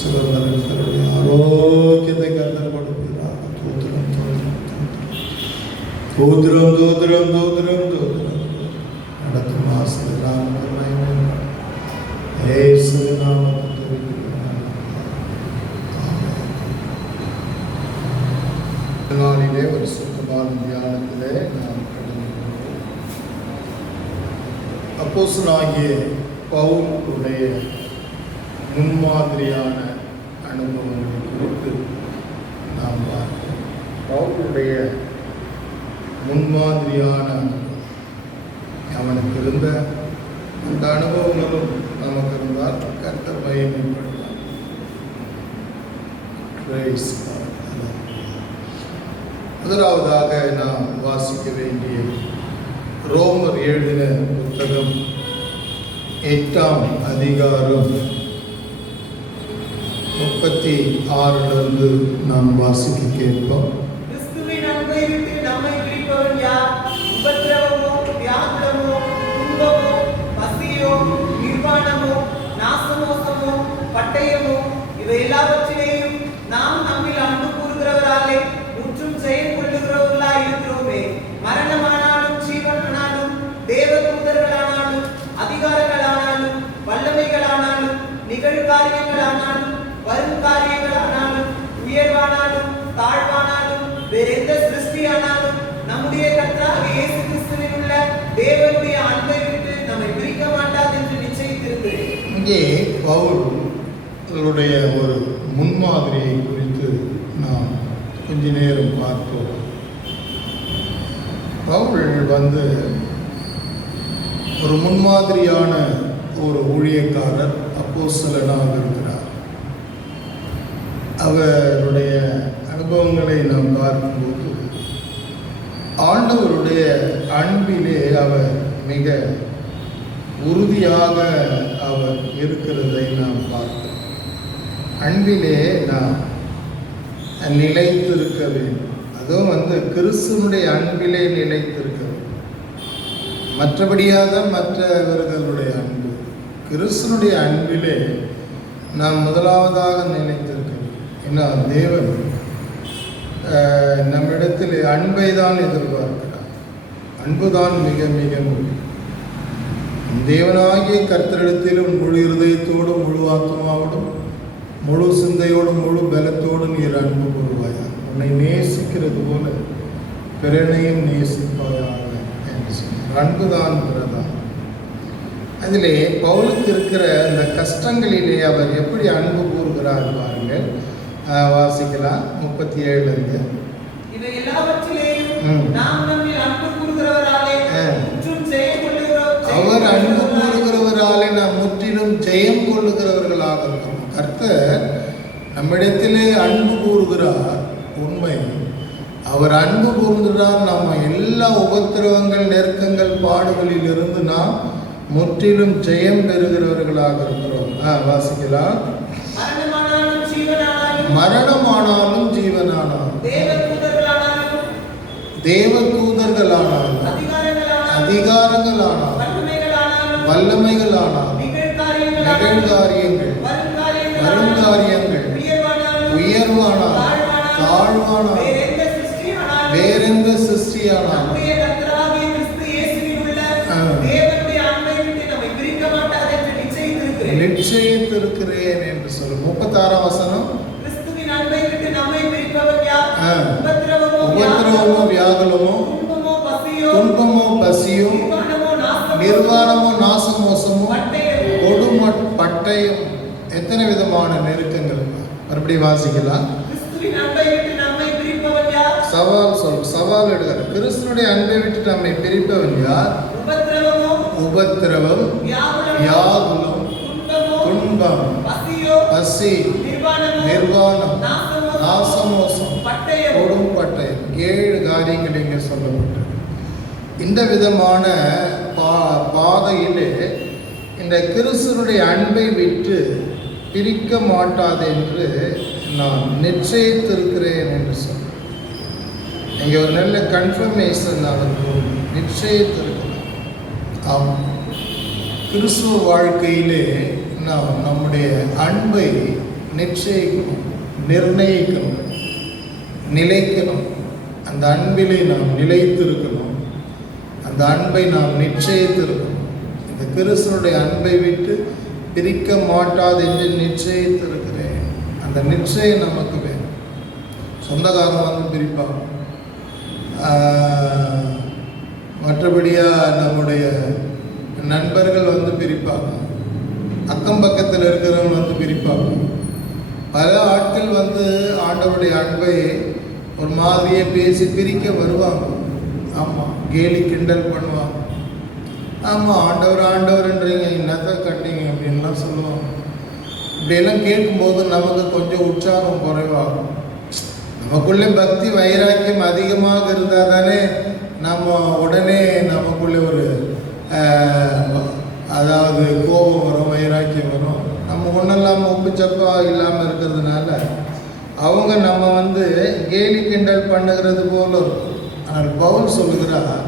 சுகபலன் தருடைய ஆரோக்கியத்தை கர்த்தர் கொடுக்கிறார். தோத்திரம் தோத்திரம் தோத்திரம் தோத்திரம் தோத்திரம். நடத்தும் ஆசிரியர் நாளிலே ஒரு சுத்தமான தியானத்திலே நாம் கடந்து அப்போஸ்தலனாகிய பவுலுடைய முன்மாதிரியான அனுபவங்களை குறித்து நாம் பார்ப்போம். பவுலுடைய முன்மாதிரியான அவனுக்கு இருந்த அந்த அனுபவங்களும் நமக்கு இருந்தால் கர்த்தர் மகிமைப்படுவார். முதலாவதாக நாம் வாசிக்க வேண்டிய ரோமர் எழுதின புத்தகம் 8ஆம் அதிகாரம் 36 நாம் வாசிக்க கேட்போம். கிறிஸ்துவின் அன்பை விட்டு நம்மை பிரிப்பவன் யார்? உபத்திரவமோ, வியாகுலமோ, துன்பமோ, பசியோ, நிர்வாணமோ, நாசமோசமோ, பட்டயமோ, இவை எல்லாவற்றிலேயும் நாம் நம்மில் அன்பு கூறுகிறவராலே முற்றும் ஜெயம் கொள்ளுகிறவர்களாய் இருக்கிறோமே. மரணமானாலும் ஜீவனானாலும் தேவதூதர்களானாலும் அதிகாரங்களானாலும் வல்லமைகளானாலும் நிகழ்காரியங்களானாலும் வரும் காரியங்களானாலும் உயர்வானாலும் தாழ்வானாலும் வேறெந்த சிருஷ்டியானாலும் நம்முடைய கர்த்தராகிய இயேசு கிறிஸ்துவில் உள்ள தேவனுடைய அன்பை விட்டு நம்மை பிரிக்க மாட்டாது என்று நிச்சயித்திருக்கிறேன். இங்கே பவுலுடைய ஒரு முன்மாதிரியை குறித்து நாம் கொஞ்ச நேரம் பார்த்தோம். பவுல் ஒரு முன்மாதிரியான ஒரு ஊழியக்காரர், அப்போஸ்தலனாக இருக்கிறார். அவருடைய அனுபவங்களை நாம் பார்க்கும்போது ஆண்டவருடைய அன்பிலே அவர் மிக உறுதியாக அவர் இருக்கிறதை நாம் பார்க்கிறோம். அன்பிலே நாம் நிலைத்திருக்க வேண்டும். அதுவும் கிறிஸ்துவனுடைய அன்பிலே நிலைத்திருக்க வேண்டும். மற்றபடியாக மற்றவர்களுடைய அன்பு, கிறிஸ்துவனுடைய அன்பிலே நாம் முதலாவதாக நிலைத்திருக்க வேண்டும். ஏன்னா தேவன் நம்மிடத்தில் அன்பை தான் எதிர்பார்க்கிறார். அன்புதான் மிக மிக முக்கியம். தேவனாகிய கர்த்தரிடத்திலும் முழு இருதயத்தோடும் முழு ஆத்மாவோடும் முழு சிந்தையோடும் முழு பலத்தோடும் நீர் அன்பு கூறுவாயா. உன்னை நேசிக்கிறது போல பிறனையும் நேசிப்பாயாக என்று சொன்னார். அன்புதான் பிரதான். அதிலே பவுலுக்கு இருக்கிற இந்த கஷ்டங்களிலே அவர் எப்படி அன்பு கூறுகிறார் பாருங்கள். வாசிக்கலாம் 37. இவை எல்லாவற்றிலேயும் நாம் நம்மில் அன்பு கூறுகிறவராலே முற்றும் ஜெயம் கொள்ளுகிறோம். அவர் அன்பு கூறுகிறவராலே நாம் முற்றிலும் ஜெயம் கொள்ளுகிறவர்களாக இருக்கிறோம். கர்த்தர் நம்மிடத்திலே அன்பு கூறுகிறார், உண்மை. அவர் அன்பு கூறுகிறார். நம்ம எல்லா உபத்திரவங்கள், நெருக்கங்கள், பாடுகளில் இருந்து நாம் முற்றிலும் ஜெயம் பெறுகிறவர்களாக இருக்கிறோம். வாசிக்கலாம். மரணமானாலும் ஜீவனானாலும் தேவதூதர்களானாலும் அதிகாரங்களானாலும் வல்லமைகளானாலும் நிகழ்காரியங்கள் வருங்காரியங்கள் உயர்வானாலும் தாழ்வானாலும் வேறெந்த சிருஷ்டியானாலும் நிச்சயித்திருக்கிறேன் என்று சொல்லும். 36ஆம் வசனம். உபத்திரவமோ வியாகுலமோ துன்பமோ பசியோ நிர்வாணமோ நாசமோசமோ பட்டயம், எத்தனை விதமான நெருக்கங்கள். மறுபடியும் வாசிக்கலாம். சவால் எடுக்கிறார். கிறிஸ்துனுடைய அன்பை விட்டு நம்மை பிரிப்பவன் யார்? உபத்திரவம், வியாகுலம், துன்பம், பசி, நிர்வாணம், நாசமோசம், கொடும் பட்டயம். 7 காரியங்கள் இங்கே சொல்லப்பட்டது. இந்த விதமான பாதையிலே இந்த கிறிஸ்துனுடைய அன்பை விட்டு பிரிக்க மாட்டாது என்று நான் நிச்சயித்திருக்கிறேன் என்று சொன்னேன். இங்கே ஒரு நல்ல கன்ஃபர்மேஷன் அவருக்கு நிச்சயித்திருக்கிறேன். ஆமாம், கிறிஸ்துவ வாழ்க்கையிலே நாம் நம்முடைய அன்பை நிச்சயிக்கணும், நிர்ணயிக்கணும், நிலைக்கணும். அந்த அன்பிலே நாம் நிலைத்திருக்கணும். அந்த அன்பை நாம் நிச்சயித்திருக்கணும். இந்த கிறிஸ்துவனுடைய அன்பை விட்டு பிரிக்க மாட்டாது என்று நிச்சயித்திருக்கிறேன். அந்த நிச்சயம் நமக்கு வேணும். சொந்தக்காரன் பிரிப்பாங்க, மற்றபடியாக நம்முடைய நண்பர் பிரிப்பாங்க, அக்கம் பக்கத்தில் இருக்கிறவங்க வந்து பிரிப்பாங்க. பல ஆட்கள் வந்து ஆண்டவருடைய அன்பை ஒரு மாதிரியே பேசி பிரிக்க வருவாங்க. ஆமாம், கேலி கிண்டல் பண்ணுவாங்க. ஆமாம், ஆண்டவர் ஆண்டவர்ன்றீங்க, என்னத்தை கட்டிங்க அப்படின்லாம் சொல்லுவாங்க. இப்படியெல்லாம் கேட்கும்போது நமக்கு கொஞ்சம் உற்சாகம் குறைவாகும். நமக்குள்ளே பக்தி வைராக்கியம் அதிகமாக இருந்தால் தானே நம்ம உடனே நமக்குள்ளே ஒரு அதாவது கோபம் வரும், வைராக்கியம் வரும். நம்ம ஒன்றெல்லாம் ஒப்புச்சப்பா இல்லாமல் இருக்கிறதுனால அவங்க நம்ம வந்து கேலி கிண்டல் பண்ணுகிறது போல இருக்கும். ஆனால் பவுல் சொல்லுகிறார்,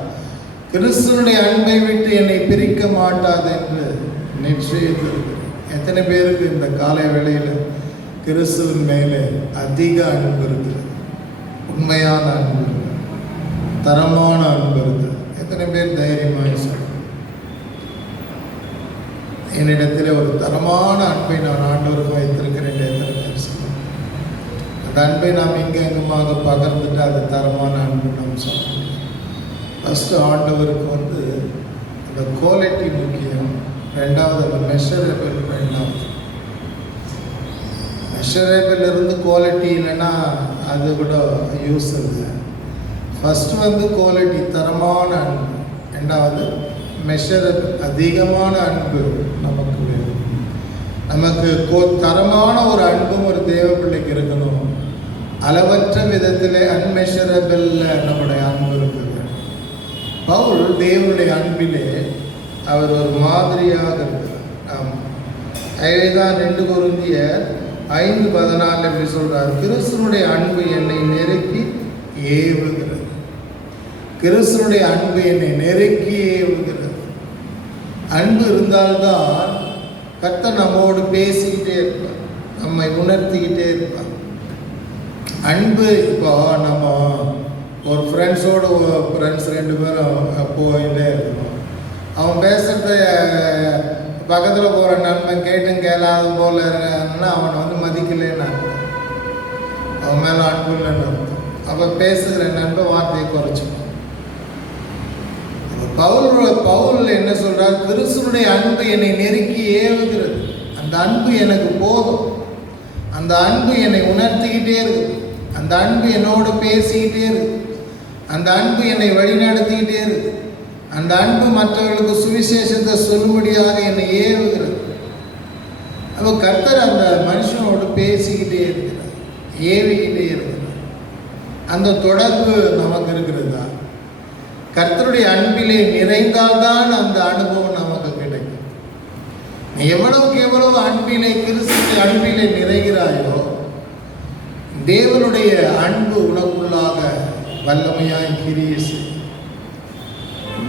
கிறிஸ்துவனுடைய அன்பை விட்டு என்னை பிரிக்க மாட்டாது என்று நிச்சயித்திருக்கிறேன். எத்தனை பேருக்கு இந்த காலை வேளையில் கிறிஸ்துவின் மேலே அதிக அன்பு இருக்குது, உண்மையான அன்பு இருக்குது, தரமான அன்பு இருக்குது? எத்தனை பேர் தைரியமாக சொல்ல, என்னிடத்தில் ஒரு தரமான அன்பை நான் ஆண்டவருக்கு வைத்திருக்கிறேன்? எத்தனை பேர் சொல்ல? அந்த அன்பை நாம் எங்கெங்குமாக பகிர்ந்துட்டு அது தரமான அன்பு நாம் சொல்ல முடியும். ஃபஸ்ட்டு ஆண்டவருக்கு வந்து அந்த குவாலிட்டி முக்கியம், ரெண்டாவது அந்த மெஷரபிள், மெஷரபிள் இருந்து குவாலிட்டி இல்லைன்னா அது கூட யூஸ் இல்லை. ஃபஸ்ட்டு வந்து குவாலிட்டி, தரமான அன்பு. ரெண்டாவது மெஷரபிள், அதிகமான அன்பு நமக்கு வேணும். நமக்கு தரமான ஒரு அன்பும் ஒரு தேவ பிள்ளைக்கு இருக்கணும். அளவற்ற விதத்தில் அன்மெஷரபிளில் நம்முடைய அன்பு இருக்குது. பவுல் தேவனுடைய அன்பிலே அவர் ஒரு மாதிரியாக இருக்கிறார். ஆமாம், அதுதான் 2 கொரிந்தியர் 5:14 எப்படி சொல்றார்? கிறிஸ்துவனுடைய அன்பு என்னை நெருக்கி ஏவுகிறது. கிறிஸ்துவனுடைய அன்பு என்னை நெருக்கி ஏவுகிறது. அன்பு இருந்தால்தான் கர்த்தர் நம்மோடு பேசிக்கிட்டே இருப்பார், நம்மை உணர்த்திக்கிட்டே இருப்பார். அன்பு இப்போ நம்ம ஒரு ஃப்ரெண்ட்ஸோடு ஃப்ரெண்ட்ஸ் 2 பேரும் போயிட்டே இருக்கணும். அவன் பேசுகிறத பக்கத்தில் போகிற நண்பன் கேட்டும் கேளாத போல இருந்தா அவனை வந்து மதிக்கலைன்னு அர்த்தம், அவன் மேலே அன்பு இல்லைன்னு அர்த்தம். அப்போ பேசுகிற நண்பன் வார்த்தையை குறைச்சிக்கணும். பவுல் என்ன சொல்றார்? கிறிஸ்துவனுடைய அன்பு என்னை நெருக்கி ஏவுகிறது. அந்த அன்பு எனக்கு போதும், அந்த அன்பு என்னை உணர்த்திக்கிட்டே இருக்குது, அந்த அன்பு என்னோடு பேசிக்கிட்டே இருக்கு, அந்த அன்பு என்னை வழிநடத்திக்கிட்டே இருக்கு, அந்த அன்பு மற்றவர்களுக்கு சுவிசேஷத்தை சொல்லும்படியாக என்னை ஏவுகிறது. அப்போ கர்த்தர் அந்த மனுஷனோடு பேசிக்கிட்டே இருக்கிறார், ஏவிக்கிட்டே இருக்கிறார். அந்த தொடர்பு நமக்கு இருக்கிறதா? கர்த்தருடைய அன்பிலே நிறைந்தால்தான் அந்த அனுபவம் நமக்கு கிடைக்கும். நீ எவ்வளவுக்கு எவ்வளவு அன்பிலே, கிறிஸ்துவின் அன்பிலே நிறைகிறாயோ, தேவனுடைய அன்பு உனக்குள்ளாக வல்லமையாய் கிரியை செய்யும்.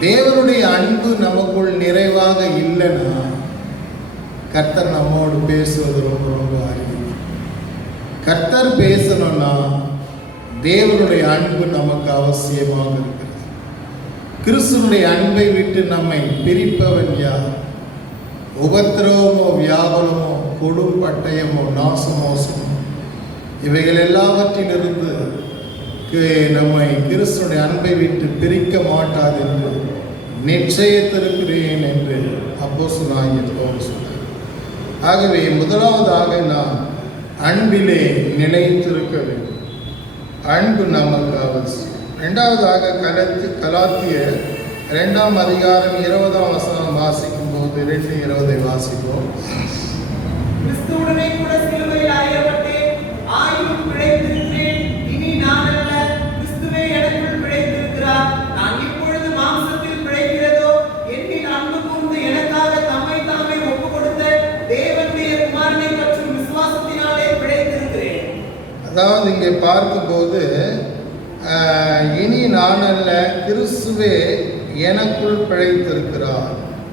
தேவனுடைய அன்பு நமக்குள் நிறைவாக இல்லைன்னா கர்த்தர் நம்மோடு பேசுவது ரொம்ப ரொம்ப அரிது. கர்த்தர் பேசணும்னா தேவனுடைய அன்பு நமக்கு அவசியமாக இருக்கிறது. கிறிஸ்துவனுடைய அன்பை விட்டு நம்மை பிரிப்பவன் யார்? உபத்திரவமோ, வியாகுலமோ, கொடும் பட்டயமோ, நாசமோசமோ, இவைகள் எல்லாவற்றிலிருந்து நம்மை கிறிஸ்துவனுடைய அன்பை விட்டு பிரிக்க மாட்டாது என்று நிச்சயத்திருக்கிறேன் என்று அப்போஸ்தலனாகிய பவுல் சொன்னார். ஆகவே முதலாவதாக நாம் அன்பிலே நிலைத்திருக்க வேண்டும். அன்பு நமக்கு அவசியம். இரண்டாவதாக கலாத்தியர் 2ஆம் அதிகாரம் 20ஆம் வசனம் வாசிக்கும் போது 2:20 வாசிப்போம். கிறிஸ்துவுடனே கூட சிலுவையில் அறையப்பட்டேன், ஆயினும் பிழைத்திருக்கிறேன். இனி நான் அல்ல, கிறிஸ்துவே எனக்குள் பிழைத்திருக்கிறார். நான் இப்பொழுது மாம்சத்தில் பிழைக்கிறதோ, என்னில் அன்பு கூர்ந்து எனக்காக தம்மை தாமே ஒப்புக் கொடுத்த தேவனுடைய குமாரனை பற்றும் விசுவாசத்தினாலே பிழைத்திருக்கிறேன். அதாவது இங்கே பார்க்கும்போது இனி நான் அல்ல, கிறிஸ்துவே எனக்குள் பிழைத்திருக்கிறார்.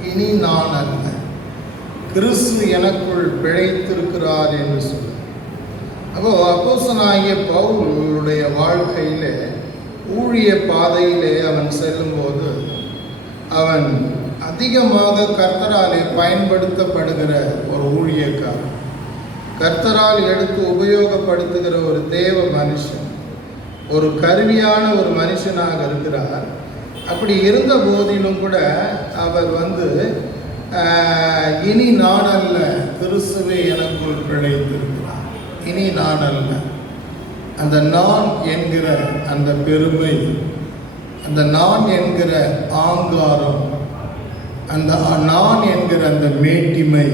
இனி நான் அல்ல, கிறிஸ்து எனக்குள் பிழைத்திருக்கிறார் என்று சொல்ல. அப்போ அப்போஸ்தலனாகிய பவுலுடைய வாழ்க்கையிலே, ஊழிய பாதையிலே அவன் செல்லும்போது அவன் அதிகமாக கர்த்தராலே பயன்படுத்தப்படுகிற ஒரு ஊழியக்காரன், கர்த்தரால் எடுத்து உபயோகப்படுத்துகிற ஒரு தேவ மனுஷன், ஒரு கருவியான ஒரு மனுஷனாக இருக்கிறார். அப்படி இருந்த போதிலும் கூட அவர் இனி நான் அல்ல, கிறிஸ்துவே எனக்குள் பிழைத்திருக்கிறார். இனி நான் அல்ல. அந்த நான் என்கிற அந்த பெருமை, அந்த நான் என்கிற ஆங்காரம், அந்த நான் என்கிற அந்த மேட்டிமை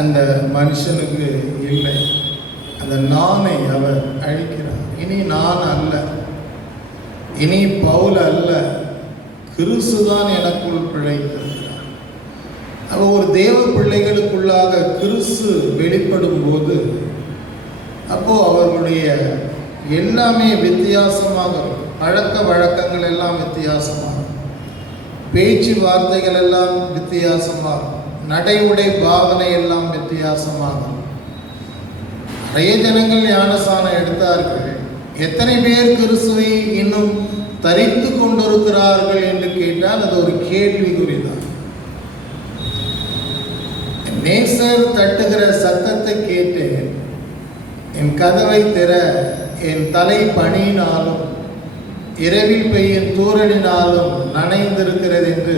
அந்த மனுஷனுக்கு இல்லை. அந்த நானை அவர் அழிக்கிறார். இனி நான் அல்ல, இனி பவுல் அல்ல, கிறிஸ்து தான் எனக்குள் பிழைத்திருக்கிறார். அப்போ ஒரு தேவ பிள்ளைகளுக்குள்ளாக கிறிஸ்து வெளிப்படும் போது அப்போ அவர்களுடைய எல்லாமே வித்தியாசமாக, பழக்க வழக்கங்கள் எல்லாம் வித்தியாசமாக, பேச்சு வார்த்தைகள் எல்லாம் வித்தியாசமாக, நடை உடை பாவனை எல்லாம் வித்தியாசமாக. நிறைய ஜனங்கள் ஞானஸ்நானம் எடுத்தார்கள். எத்தனை பேர் கிறிஸ்துவை இன்னும் தரித்து கொண்டிருக்கிறார்கள் என்று கேட்டால் அது ஒரு கேள்விக்குறிதான். நேசர் தட்டுகிற சத்தத்தை கேட்டு என் கதவை திற, என் தலை பனியினாலும் இரவில் பெய்யும் தூறலினாலும் நனைந்திருக்கிறது என்று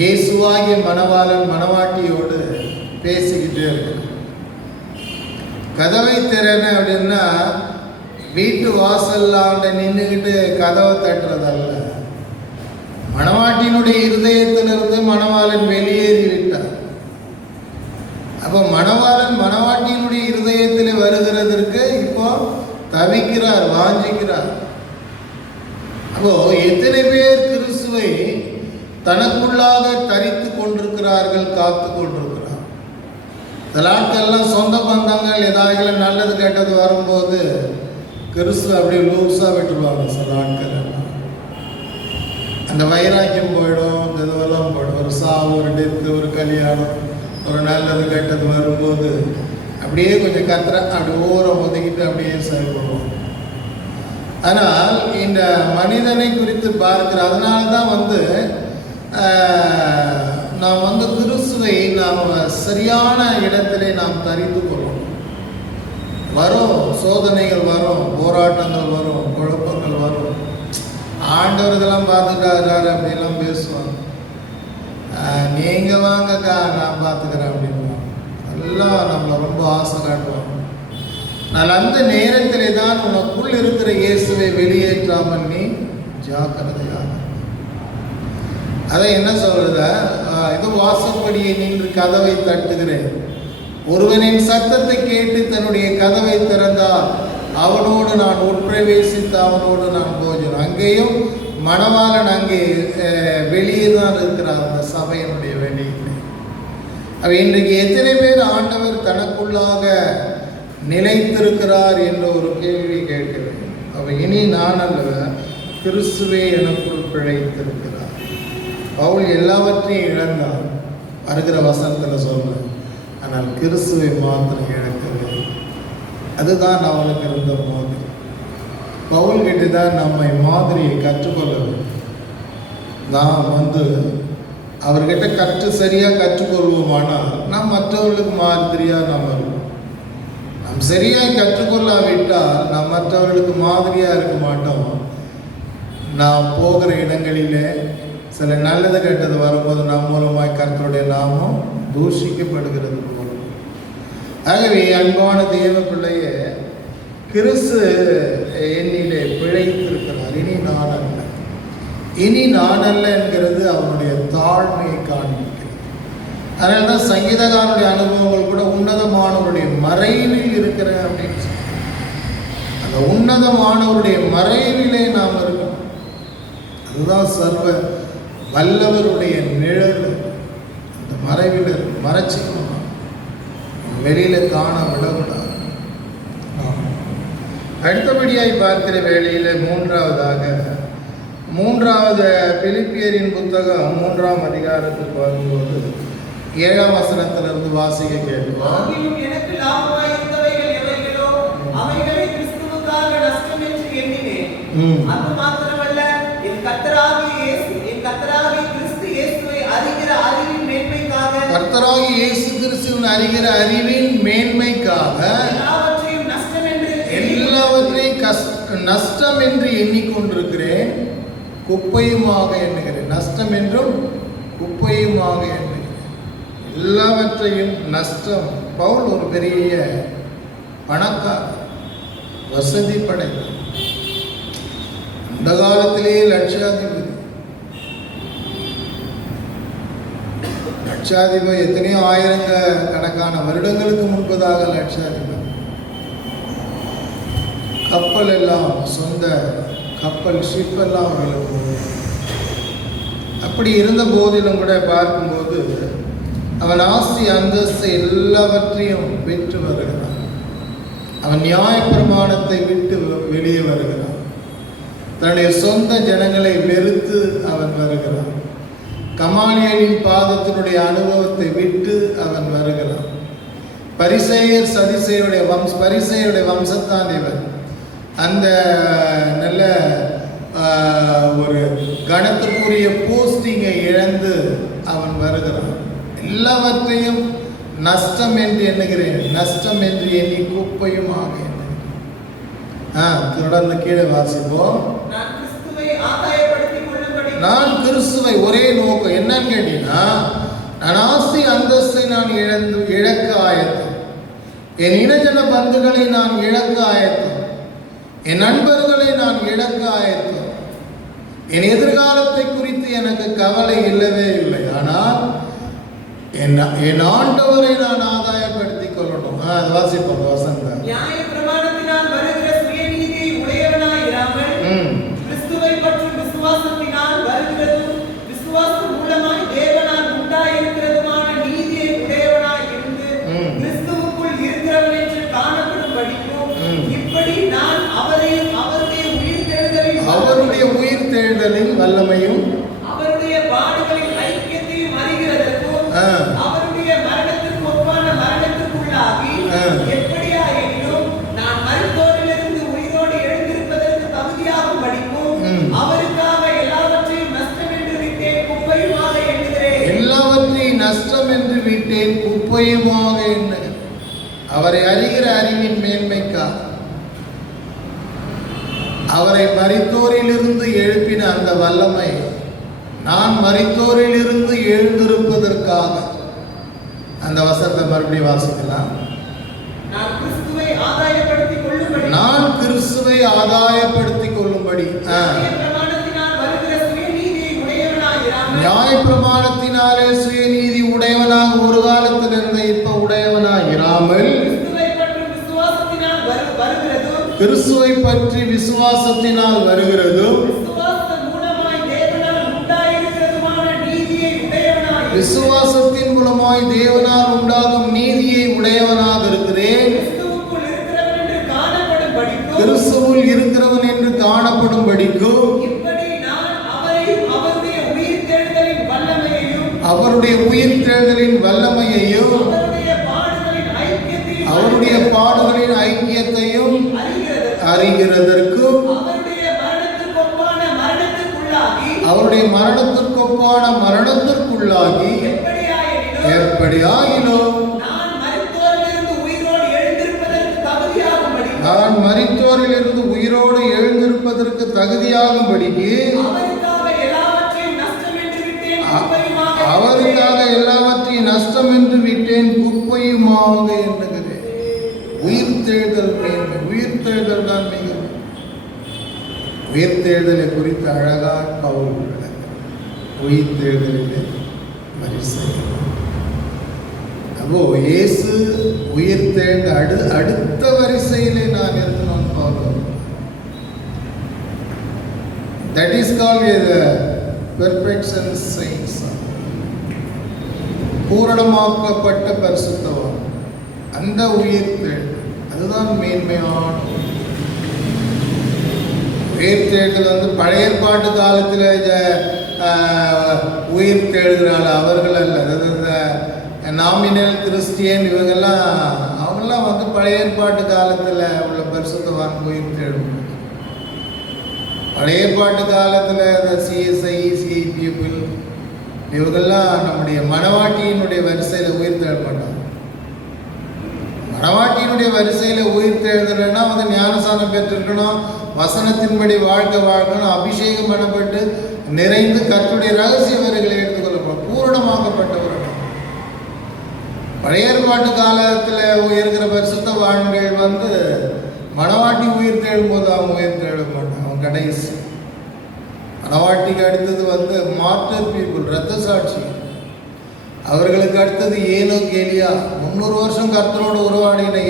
இயேசுவாகிய மணவாளன் மணவாட்டியோடு பேசிக்கிட்டே இருக்கிறார். கதவை திறன்னு அப்படின்னா வீட்டு வாசல்லாண்ட நின்றுக்கிட்டு கதவை தட்டுறதல்ல. மணவாட்டினுடைய இருதயத்திலிருந்து மணவாளன் வெளியேறி விட்டார். அப்போ மணவாளன் மணவாட்டியினுடைய இருதயத்தில் வருகிறதற்கு இப்போ தவிக்கிறார், வாஞ்சிக்கிறார். அப்போ எத்தனை பேர் கிறிஸ்துவை தனக்குள்ளாக தரித்து கொண்டிருக்கிறார்கள், காத்து கொண்டிருக்கிறார். சில நாட்கள்லாம் சொந்த பந்தங்கள் ஏதாவது நல்லது கெட்டது வரும்போது கிறிஸ்துவ அப்படியே லூஸாக விட்டுருவாங்க. சில நாட்கள் அந்த வைராக்கியம் போயிடும், இந்த இதுவெல்லாம் போயிடும். ஒரு சாவு, ஒரு டெத்து, ஒரு கல்யாணம், ஒரு நல்லது கெட்டது வரும்போது அப்படியே கொஞ்சம் அப்படி ஓரம் ஒதுக்கிட்டு அப்படியே செயல்படுவோம். ஆனால் இந்த மனிதனை குறித்து பார்க்கிற, அதனால தான் நாம் கிறிஸ்துவை நாம் சரியான இடத்திலே நாம் தரித்து கொள்ளணும். வரும் சோதனைகள், வரும் போராட்டங்கள், வரும் குழப்பங்கள் வரும். ஆண்டவர் இதெல்லாம் பார்த்துட்டாரு அப்படிலாம் பேசுவாங்க. நீங்கள் வாங்கக்கா நான் பார்த்துக்கிறேன் அப்படின்வாங்க. எல்லாம் நம்மளை ரொம்ப ஆசை காட்டுவாங்க. ஆனால் அந்த நேரத்திலே தான் உனக்குள் இருக்கிற இயேசுவை வெளியேற்றாமல் நீ ஜாக்கிரதையாக. அதை என்ன சொல்றத, இது வாசற்படியை நின்று கதவை தட்டுகிறேன், ஒருவனின் சத்தத்தை கேட்டு தன்னுடைய கதவை திறந்தால் அவனோடு நான் உட்பிரவேசித்து அவனோடு நான் போஜனம். அங்கேயும் மணவாளன் அங்கே வெளியே தான் இருக்கிறார், அந்த சபையினுடைய வெளியே. அவ இன்றைக்கு எத்தனை பேர் ஆண்டவர் தனக்குள்ளாக நிலைத்திருக்கிறார் என்ற ஒரு கேள்வி கேட்கிறேன். அவ இனி நான் அல்ல, கிறிஸ்துவே எனக்குள் பிழைத்திருக்கிறார். பவுல் எல்லாவற்றையும் இழந்தார், வருகிற வசனத்தில் சொல்றேன். ஆனால் கிறிஸ்துவை மாத்திரம் இழக்கவில்லை. அதுதான் அவனுக்கு இருந்த மாதிரி. பவுல் கிட்ட தான் நம்மை மாதிரியை கற்றுக்கொள்ள வேண்டும். நாம் அவர்கிட்ட சரியாக கற்றுக்கொள்வோமானால் நாம் மற்றவர்களுக்கு மாதிரியாக நாம் இருப்போம். நாம் சரியாக கற்றுக்கொள்ளாவிட்டால் நாம் மற்றவர்களுக்கு மாதிரியாக இருக்க மாட்டோம். நாம் போகிற இடங்களிலே சில நல்லது கெட்டது வரும்போது நம் மூலமாய் கர்த்தருடைய நாமம் தூஷிக்கப்படுகிறது போல. ஆகவே அன்பான தேவ பிள்ளையே, கிறிஸ்து என்னிலே பிழைத்திருக்கிறார். இனி நான் அல்ல. இனி நான் அல்ல என்கிறது அவனுடைய தாழ்மையை காண்பிக்கிறது. அதனால தான் சங்கீதக்காரனுடைய அனுபவங்கள் கூட உன்னதமானவருடைய மறைவில் இருக்கிற அப்படின்னு சொல்லி, அந்த உன்னதமானவருடைய மறைவிலே நாம் இருக்கணும். அதுதான் சர்வ வல்லவருடைய நிழல். அந்த மறைவில் மறைச்சிக்கணும், வெளியில காண விடக்கூடாது. அடுத்தபடியாய் பார்க்கிற வேளையில் மூன்றாவது பிலிப்பியரின் புத்தகம் 3ஆம் அதிகாரத்துக்கு வரும்போது 7ஆம் வசனத்திலிருந்து வாசிக்க கேட்கிறோம். எனக்கு லாபமாய் இருந்தவைகள் எவைகளோ அவைகளை கிறிஸ்துவுக்காக நஷ்டம் என்று எண்ணினேன். அது மாத்திரமல்ல, என் கர்த்தராகிய கிறிஸ்து இயேசுவை அறிகிற அறிவின் மேன்மைக்காக, கர்த்தராகிய இயேசு கிறிஸ்துவின் அறிகிற அறிவின் மேன்மைக்காக எல்லாவற்றையும் நஷ்டம் என்று எண்ணிக்கொண்டிருக்கிறேன், குப்பையுமாக எண்ணுகிறேன். நஷ்டம் என்றும் குப்பையுமாக எண்ணு. எல்லாவற்றையும் நஷ்டம். பவுல் ஒரு பெரிய பணக்காரர், வசதி படைத்தவர், அந்த காலத்திலேயே லட்சாதிபதி. லட்சாதிபதி எத்தனையோ ஆயிரக்கணக்கான வருடங்களுக்கு முன்பதாக லட்சாதிபதி. கப்பல் எல்லாம் சொந்த கப்பல், ஷிப் எல்லாம் அவர்களுக்கு உண்டு. அப்படி இருந்த போதிலும் கூட பார்க்கும்போது அவன் ஆஸ்தி அந்தஸ்து எல்லாவற்றையும் விற்று வருகிறான். அவன் நியாயப்பிரமாணத்தை விட்டு வெளியே வருகிறான். தன்னுடைய சொந்த ஜனங்களை வெறுத்து அவன் வருகிறான். கமாலியலின் பாதத்தினுடைய அனுபவத்தை விட்டு அவன் வருகிறான். பரிசேயர் சதிசேயுடைய பரிசேயுடைய வம்சத்தான் இவன். அந்த நல்ல ஒரு கணத்திற்குரிய போஸ்டிங்கை இழந்து அவன் வருகிறான். எல்லாவற்றையும் நஷ்டம் என்று எண்ணுகிறேன், நஷ்டம் என்று எண்ணி குப்பையுமாக எண்ணுகிறேன். தொடர்ந்து கீழே வாசிப்போம். நான் கிறிஸ்துவை ஒரே நோக்கம் என்னன்னு கேட்டீங்கன்னா, நான் ஆஸ்தி அந்தஸ்தை நான் இழக்க ஆயத்தம், என் இனஜன பந்துகளை நான் இழக்க ஆயத்தம், என் நண்பர்களை நான் இழக்க ஆயத்தம், என் எதிர்காலத்தை குறித்து எனக்கு கவலை இல்லவே இல்லை. ஆனால் என் ஆண்டவரை நான் ஆதாயப்படுத்திக் கொள்ளணும். அது வாசிப்போம் வசந்த. நியாயப்பிரமாணத்தினால் வருகிற சுயநீதியை உடையவனாய் இராமல் கிறிஸ்துவை பற்றும் விசுவாசத்தினால் வருகிறதும் விசுவாசம் மூலமாய் தேவனால் உண்டாயிருக்கிறதுமான நீதியை உடையவனாய் இருந்து கிறிஸ்துவுக்குள் இருக்கிறவன் என்று காணப்படும் படிக்கும். இப்படி நான் அவருடைய உயிர்த்தெழுதலின் வல்லமையும் அவருடைய பாடுகளின் ஐக்கியத்தையும் அறிகிறதற்கும் அவருடைய மரணத்திற்கு ஒப்பான மரணத்திற்குள்ளாகி எப்படியாயினும் நான் மரித்தோரிலிருந்து உயிரோடு எழுந்திருப்பதற்கு தகுதியாகும் படிக்கும். அவருக்காக எல்லாவற்றையும் நஷ்டம் என்று விட்டேன், குப்பையுமாக எண்ணுகிறேன். எல்லாவற்றையும் நஷ்டம் என்று விட்டேன், குப்பையுமாக எண்ணுகிறேன். அவரை அறிகிற அறிவின் மேன்மைக்காக, அவரை மரித்தோரிலிருந்து எழுப்பின அந்த வல்லமை, நான் மரித்தோரிலிருந்து எழுந்திருப்பதற்காக. அந்த வசனத்தை மறுபடியும் வாசிக்கலாம். நான் கிறிஸ்துவை ஆதாயப்படுத்திக் கொள்ளும்படி நியாயப்பிரமாணத்தினாலே சுயநீதி உடையவனாக ஒரு காலத்தில் இருந்த இப்ப உடையவனாக இராமல் கிறிஸ்துவை பற்றி விசுவாசத்தினால் வருகிறதும் விசுவாசத்தின் மூலமாய் தேவனால் உண்டாகும் நீதியை உடையவனாக இருக்கிறேன். கிறிஸ்துவுள் இருக்கிறவன் என்று காணப்படும் படிக்கும். அவருடைய உயிர்த்தெழுதலின் வல்லமையையும் அவருடைய பாடுகளின் ஐக்கியத்தையும் அறிகிறதற்கும் அவருடைய மரணத்திற்கொப்பான மரணத்திற்குள்ளாகி எப்படியாயினும் நான் மரித்தோரிலிருந்து உயிரோடு எழுந்திருப்பதற்கு தகுதியாகும்படிக்கு அவருக்காக எல்லாவற்றையும் நஷ்டம் என்று விட்டேன், குப்பையுமாக எண்ணுகிறேன். உயிர்த்தெழுதல் மேன்மை. உயிர்த்தெழுதல் தான் மிக உயிர்த்தெழுதலை குறித்து அழகாக பவுல் உயிர்த்தெழுதலிலே வரிசை. அப்போ இயேசு உயிர்த்தெழுந்த அடுத்த வரிசையிலே நான் இருக்கணும். Pavul that is called the perfection saints. பூரணமாக்கப்பட்ட பரிசுத்தவான். அந்த உயிர்த்தெழுதல் அதுதான் மேன்மையான உயிர்த்தெழுதல். பழைய ஏற்பாட்டு காலத்தில் உயிர்த்தெழுகிறாள் அவர்கள் அல்ல. அதாவது நாமினல் கிறிஸ்டியன் அவங்கெல்லாம் பழைய ஏற்பாட்டு காலத்தில் உள்ள பரிசுத்தவான் உயிர்த்தெழும். பழைய ஏற்பாட்டு காலத்தில் சிஎஸ்ஐ சிஐ பீப்புள் இவங்கெல்லாம் நம்முடைய மணவாட்டியினுடைய வரிசையில் உயிர்த்தெழப்பட்டாங்க. மணவாட்டியினுடைய வரிசையில் உயிர்த்தெழுதலைன்னா ஞானசானம் பெற்றிருக்கணும், வசனத்தின்படி வாழ்க்கை வாழணும், அபிஷேகம் பண்ணப்பட்டு நிறைந்து கர்த்தருடைய ரகசிய வரிகளை எடுத்துக்கொள்ளப்படும். பழைய ஏற்பாட்டு காலத்தில் இருக்கிற பரிசுத்தவான்கள் வந்து மணவாட்டி உயிர் தேழும்போது அவங்க உயிர் தேழ மாட்டாங்க. அவங்க கடைசி மணவாட்டிக்கு அடுத்தது வந்து மார்டர் பீப்புள், இரத்த சாட்சி. அவர்களுக்கு அடுத்தது ஏனோக்கு, எலியா. 300 வருஷம் கர்த்தரோடு உருவாடின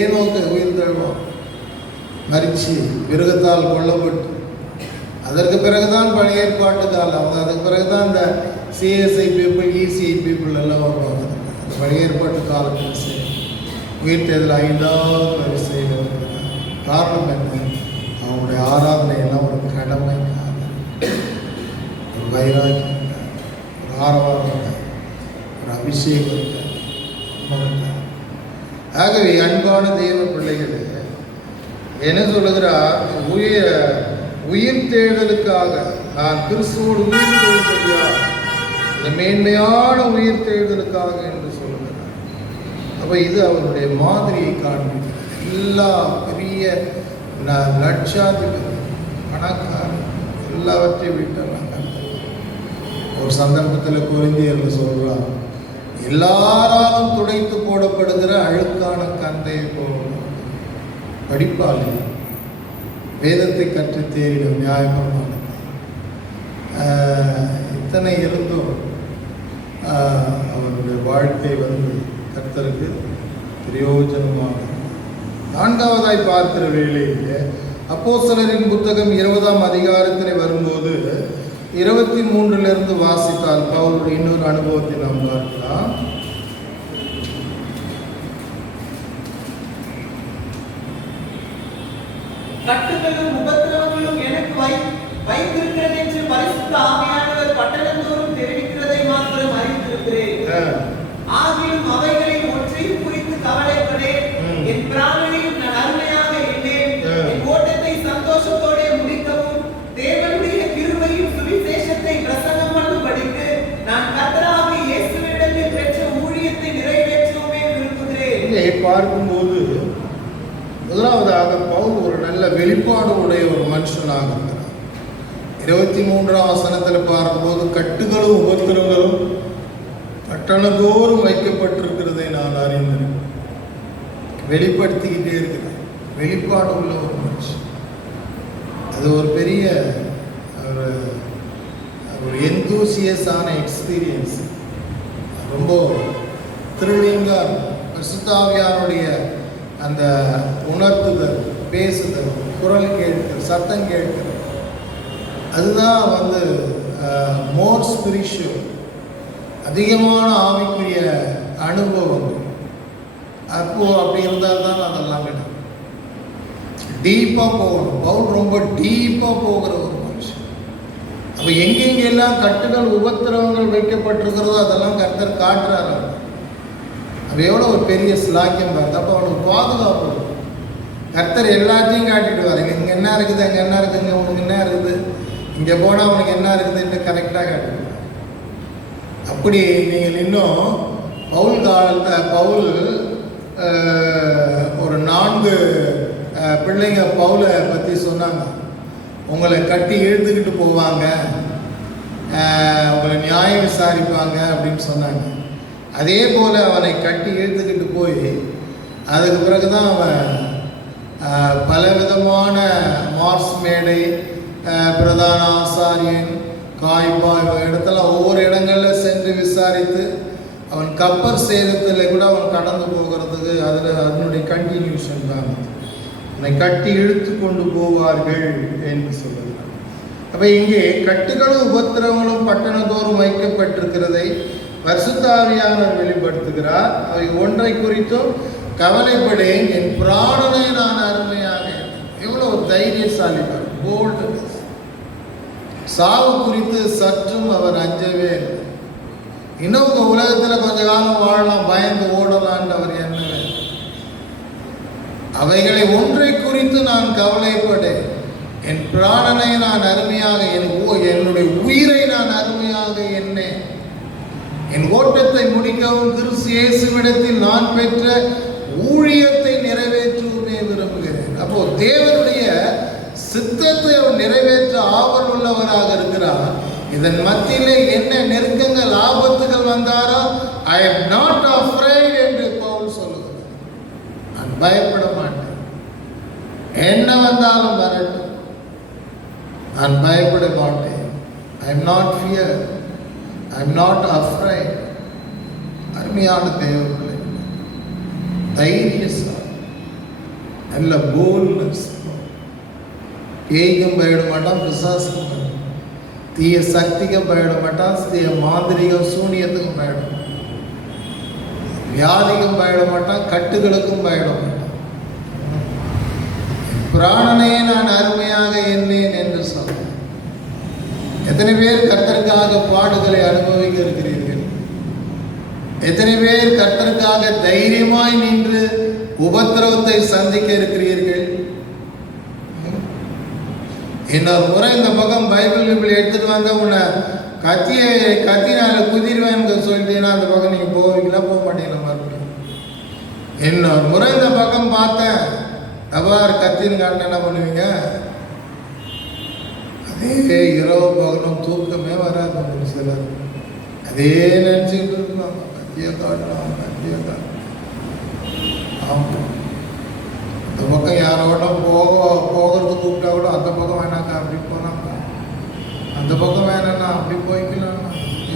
ஏனோக்கு உயிர் தழுவான், மரிச்சு மிருகத்தால் கொல்லப்பட்டு. அதற்கு பிறகுதான் பழைய ஏற்பாட்டு காலம். அவங்க அதுக்கு பிறகுதான் இந்த சிஎஸ்ஐ பீப்புள், இசிஐ பீப்புள் எல்லாம் வருவாங்க. அந்த பழைய ஏற்பாட்டு காலத்தில் உயிர் தேர்தல் 5வது வரிசையில் இருக்கிறார். காரணம் என்ன? அவங்களுடைய ஆராதனை எல்லாம் ஒரு கடமை, ஒரு வைராக்கியம், ஒரு ஆரவாரம், ஒரு அபிஷேகம். ஆகவே அன்பான தெய்வ பிள்ளைகளே, என்ன சொல்லுகிறார்? உயிர் தேடுதலுக்காக நான் கிறிஸ்துவோடு உயிர் தேடுதலையா, இந்த மேன்மையான உயிர் தேடுதலுக்காக என்று சொல்லுகிறார். அப்போ இது அவருடைய மாதிரியை காண்பிக்கிறது. எல்லா பெரிய லட்சாதிபதி, பணக்காரன் எல்லாவற்றையும் விட்டுறாங்க. ஒரு சந்தர்ப்பத்தில் கொரிந்தியர்கள் சொல்றார், எல்லாராலும் துடைத்து போடப்படுகிற அழுக்கான கந்தையை போல படிப்பாளி, வேதத்தை கற்று தேறிடும் நியாயமான இத்தனை இருந்தும் அவருடைய வாழ்க்கை வந்து கர்த்தருக்கு பிரயோஜனமாக. 4வதாய் பார்க்கிற வேளையிலே அப்போஸ்தலரின் புத்தகம் 20ஆம் அதிகாரத்தில் வரும்போது 23 வாசித்தால் பவுலுடைய இன்னொரு அனுபவத்தை நாம் பார்க்கலாம். கட்டுகளும் உபத்திரவங்களும் எனக்கு வைத்திருக்கிறது என்று பரிசுத்த ஆவியானவர் பட்டணந்தோறும் தெரிவிக்கிறதை மாத்திரம் அறிந்திருக்கிறேன். ஆகிலும் அவைகளை ஒன்றையும் குறித்து கவலைப்படேன். என் பிராணனையும் நான் அருமையாக எண்ணேன். என் ஓட்டத்தை சந்தோஷத்தோட முடிக்கவும் தேவனுடைய கிருபையும் சுவிசேஷத்தை பிரசங்கம் பண்ணும்படிக்கு நான் கர்த்தராகிய இயேசுவிடத்தில் பெற்ற ஊழியத்தை நிறைவேற்றவே விரும்புகிறேன். இங்கே பார்க்கும்போது முதலாவதாக பவுல் ஒரு நல்ல வெளிப்பாடு உடைய ஒரு மனுஷனாக இருக்கிறார். 23ஆம் வசனத்தில் பார்க்கும்போது கட்டுகளும் உபத்திரங்களும் பட்டணத்தோறும் வைக்கப்பட்டிருக்கிறதை நான் அறிந்தேன். வெளிப்படுத்திக்கிட்டே இருக்கிறேன். வெளிப்பாடு உள்ள ஒரு மனுஷன். அது ஒரு பெரிய ஒரு எந்தூசியஸான எக்ஸ்பீரியன்ஸ். ரொம்ப த்ரில்லிங்காக பரிசுத்த ஆவியானுடைய அந்த உணர்த்துதல், பேசுதல், குரல் கேட்கிறது, சத்தம் கேட்கிறது, அதுதான் வந்து மோர் ஸ்பிரிச்சுவல், அதிகமான ஆவிக்குரிய அனுபவங்கள். அப்போது அப்படி இருந்தால் தான் அதெல்லாம் கிடைக்கும். டீப்பாக போகணும். பவுல் ரொம்ப டீப்பாக போகிற ஒரு மனுஷன். அப்போ எங்கெங்கெல்லாம் கட்டுகள் உபத்திரவங்கள் வைக்கப்பட்டிருக்கிறதோ அதெல்லாம் கர்த்தர் காட்டுறாரு. அது எவ்வளோ ஒரு பெரிய ஸ்லாக்கியம் பார்த்து. அப்போ அவனுக்கு பாதுகாப்பு. கர்த்தர் எல்லாத்தையும் காட்டிடுவார். இங்கே என்ன இருக்குது, அங்கே என்ன இருக்குது, இங்கே உனக்கு என்ன இருக்குது, இங்கே போனால் அவனுக்கு என்ன இருக்குதுன்னு கரெக்டாக காட்டிடுவார். அப்படி நீங்கள் இன்னும் பவுல் ஒரு 4 பிள்ளைங்க பவுலை பற்றி சொன்னாங்க. உங்களை கட்டி இழுத்துக்கிட்டு போவாங்க, உங்களை நியாயம் விசாரிப்பாங்க அப்படின்னு சொன்னாங்க. அதே போல் அவனை கட்டி இழுத்துக்கிட்டு போய் அதுக்கு பிறகு தான் அவன் பலவிதமான மார்ஸ் மேடை, பிரதான ஆசாரியன், காய்பா இடத்துல ஒவ்வொரு இடங்களில் சென்று விசாரித்து அவன் கப்பர் சேதத்தில் கூட அவன் கடந்து போகிறதுக்கு அதனுடைய கண்டினியூஷன் தான். அவனை கட்டி இழுத்து கொண்டு போவார்கள் என்று சொல்லுகிறார். அப்போ இங்கே கட்டுகளும் உபத்திரவங்களும் பட்டணத்தோறும் வைக்கப்பட்டிருக்கிறதை பரிசுத்த ஆவியானவர் வெளிப்படுத்துகிறார். அவை ஒன்றை குறித்தும் கவலைப்படேன், என் பிராணனை நான் அருமையாக. எவ்வளோ ஒரு தைரியசாலி, போல்ட்னஸ். சாவு குறித்து சற்றும் அவர் அஞ்சவே இல்லை. இன்னும் உங்கள் உலகத்தில் கொஞ்ச காலம் வாழலாம், பயந்து ஓடலான்னு அவர் எண்ணவே. அவைகளை ஒன்றை குறித்து நான் கவலைப்படேன், என் பிராணனை நான் அருமையாக, என்னுடைய உயிரை நான் அருமையாக எண்ணேன். என் ஓட்டத்தை முடிக்கவும் கிறிஸ்து இயேசுவிடத்தில் நான் பெற்ற ஊழியத்தை நிறைவேற்றவுமே விரும்புகிறேன். அப்போ தேவனுடைய சித்தத்தை அவர் நிறைவேற்ற ஆவல் உள்ளவராக இருக்கிறார். இதன் மத்தியிலே என்ன நெருக்கங்கள், ஆபத்துகள் வந்தாரோ, ஐ எம் நாட் அஃப்ரைட் என்ன வந்தாலும் வரட்டும், நான் பயப்பட மாட்டேன். I am not fear, I am not afraid. அருமையான தேவர்களே, தைரியசா, நல்ல போல்ட்னஸ். பேய்க்கும் பயப்பட மாட்டான், பிசாசுக்கும் பயப்பட, தீய சக்திக்கும் பயப்பட மாட்டான், தீய மாந்திரிகம் சூனியத்துக்கும் பயப்பட மாட்டான், வியாதிக்கும் பயப்பட மாட்டான், கட்டுகளுக்கும் பயப்பட மாட்டான். பிராணனே நான் அருமையாக எண்ணேன் என்று சொன்னார். எத்தனை பேர் கர்த்தருக்காக பாடுகளை அனுபவிக்க இருக்கிறீர்கள்? எத்தனை பேர் கர்த்தருக்காக தைரியமாய் நின்று உபத்திரவத்தை சந்திக்க இருக்கிறீர்கள்? இன்னொரு முறை இந்த பக்கம் பைபிள் எடுத்துட்டு வந்த உன்னை கத்தினால குதிர்வேன்னு சொல்லிட்டீங்கன்னா அந்த பக்கம் நீங்க போவீங்களா? போக மாட்டீங்களா? மறுபடியும் இன்னொரு முறை இந்த பக்கம் பார்த்தேன், அவ்வாறு கத்தின்னு காட்டின என்ன பண்ணுவீங்க? அதே இரவு பகலும் தூக்கமே வராது உங்களுக்கு சிலர். அதே நினச்சிக்கிட்டு இருக்கலாம், கத்தியை காட்டலாம், கத்தியை காட்டலாம். ஆமாம், அந்த பக்கம் யாரோட போகிறது கூப்பிட்டா கூட அந்த பக்கம் வேணாக்கா அப்படி போனாங்க, அந்த பக்கம் வேணாண்ணா அப்படி போய்க்கலாம்,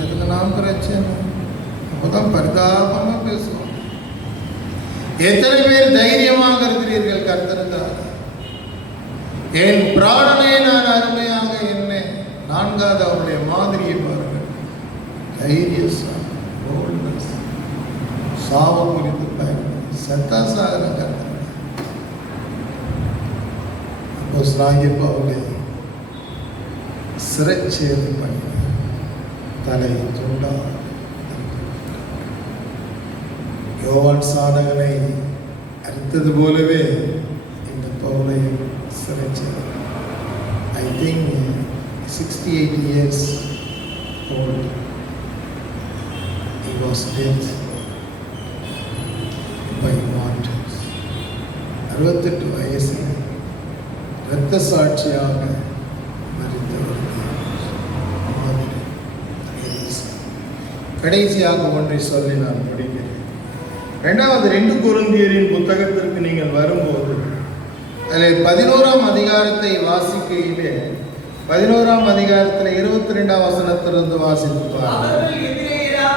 எதுக்குனாலும் பிரச்சனை. அப்போதான் பரிதாபமாக பேசுவோம். எத்தனை பேர் தைரியமாக இருக்கிறீர்கள் கர்த்தருக்காக? என் பிராணனே நான் அருமையாக எண்ணேன். நான்காவது அவருடைய மாதிரியை பாருங்கள். தைரியசா, போல்ட்னஸ், சாவம் குறித்து பயன்படுத்தி சத்தா சாகர கர்த்தர். அப்போ பவுலை சிறைச்சேதம் பண்ணி தலையை துண்டார். யோவான் சாதகனை அறுத்தது போலவே இந்த பவுலையும் சிறைச்சேதம். I think 68 years old. He was dead by martyrs. 68 வயசில் இரத்த சாட்சியாக கடைசியாக ஒன்றை சொல்லி நான் முடிக்கிறேன். 2 கொரிந்தியரின் புத்தகத்திற்கு நீங்கள் வரும்போது அதில் 11ஆம் அதிகாரத்தை வாசிக்கையிலே 11ஆம் அதிகாரத்தில் 22ஆம் வசனத்திலிருந்து வாசித்து பாருங்கள். அவர்கள் எபிரேயரா,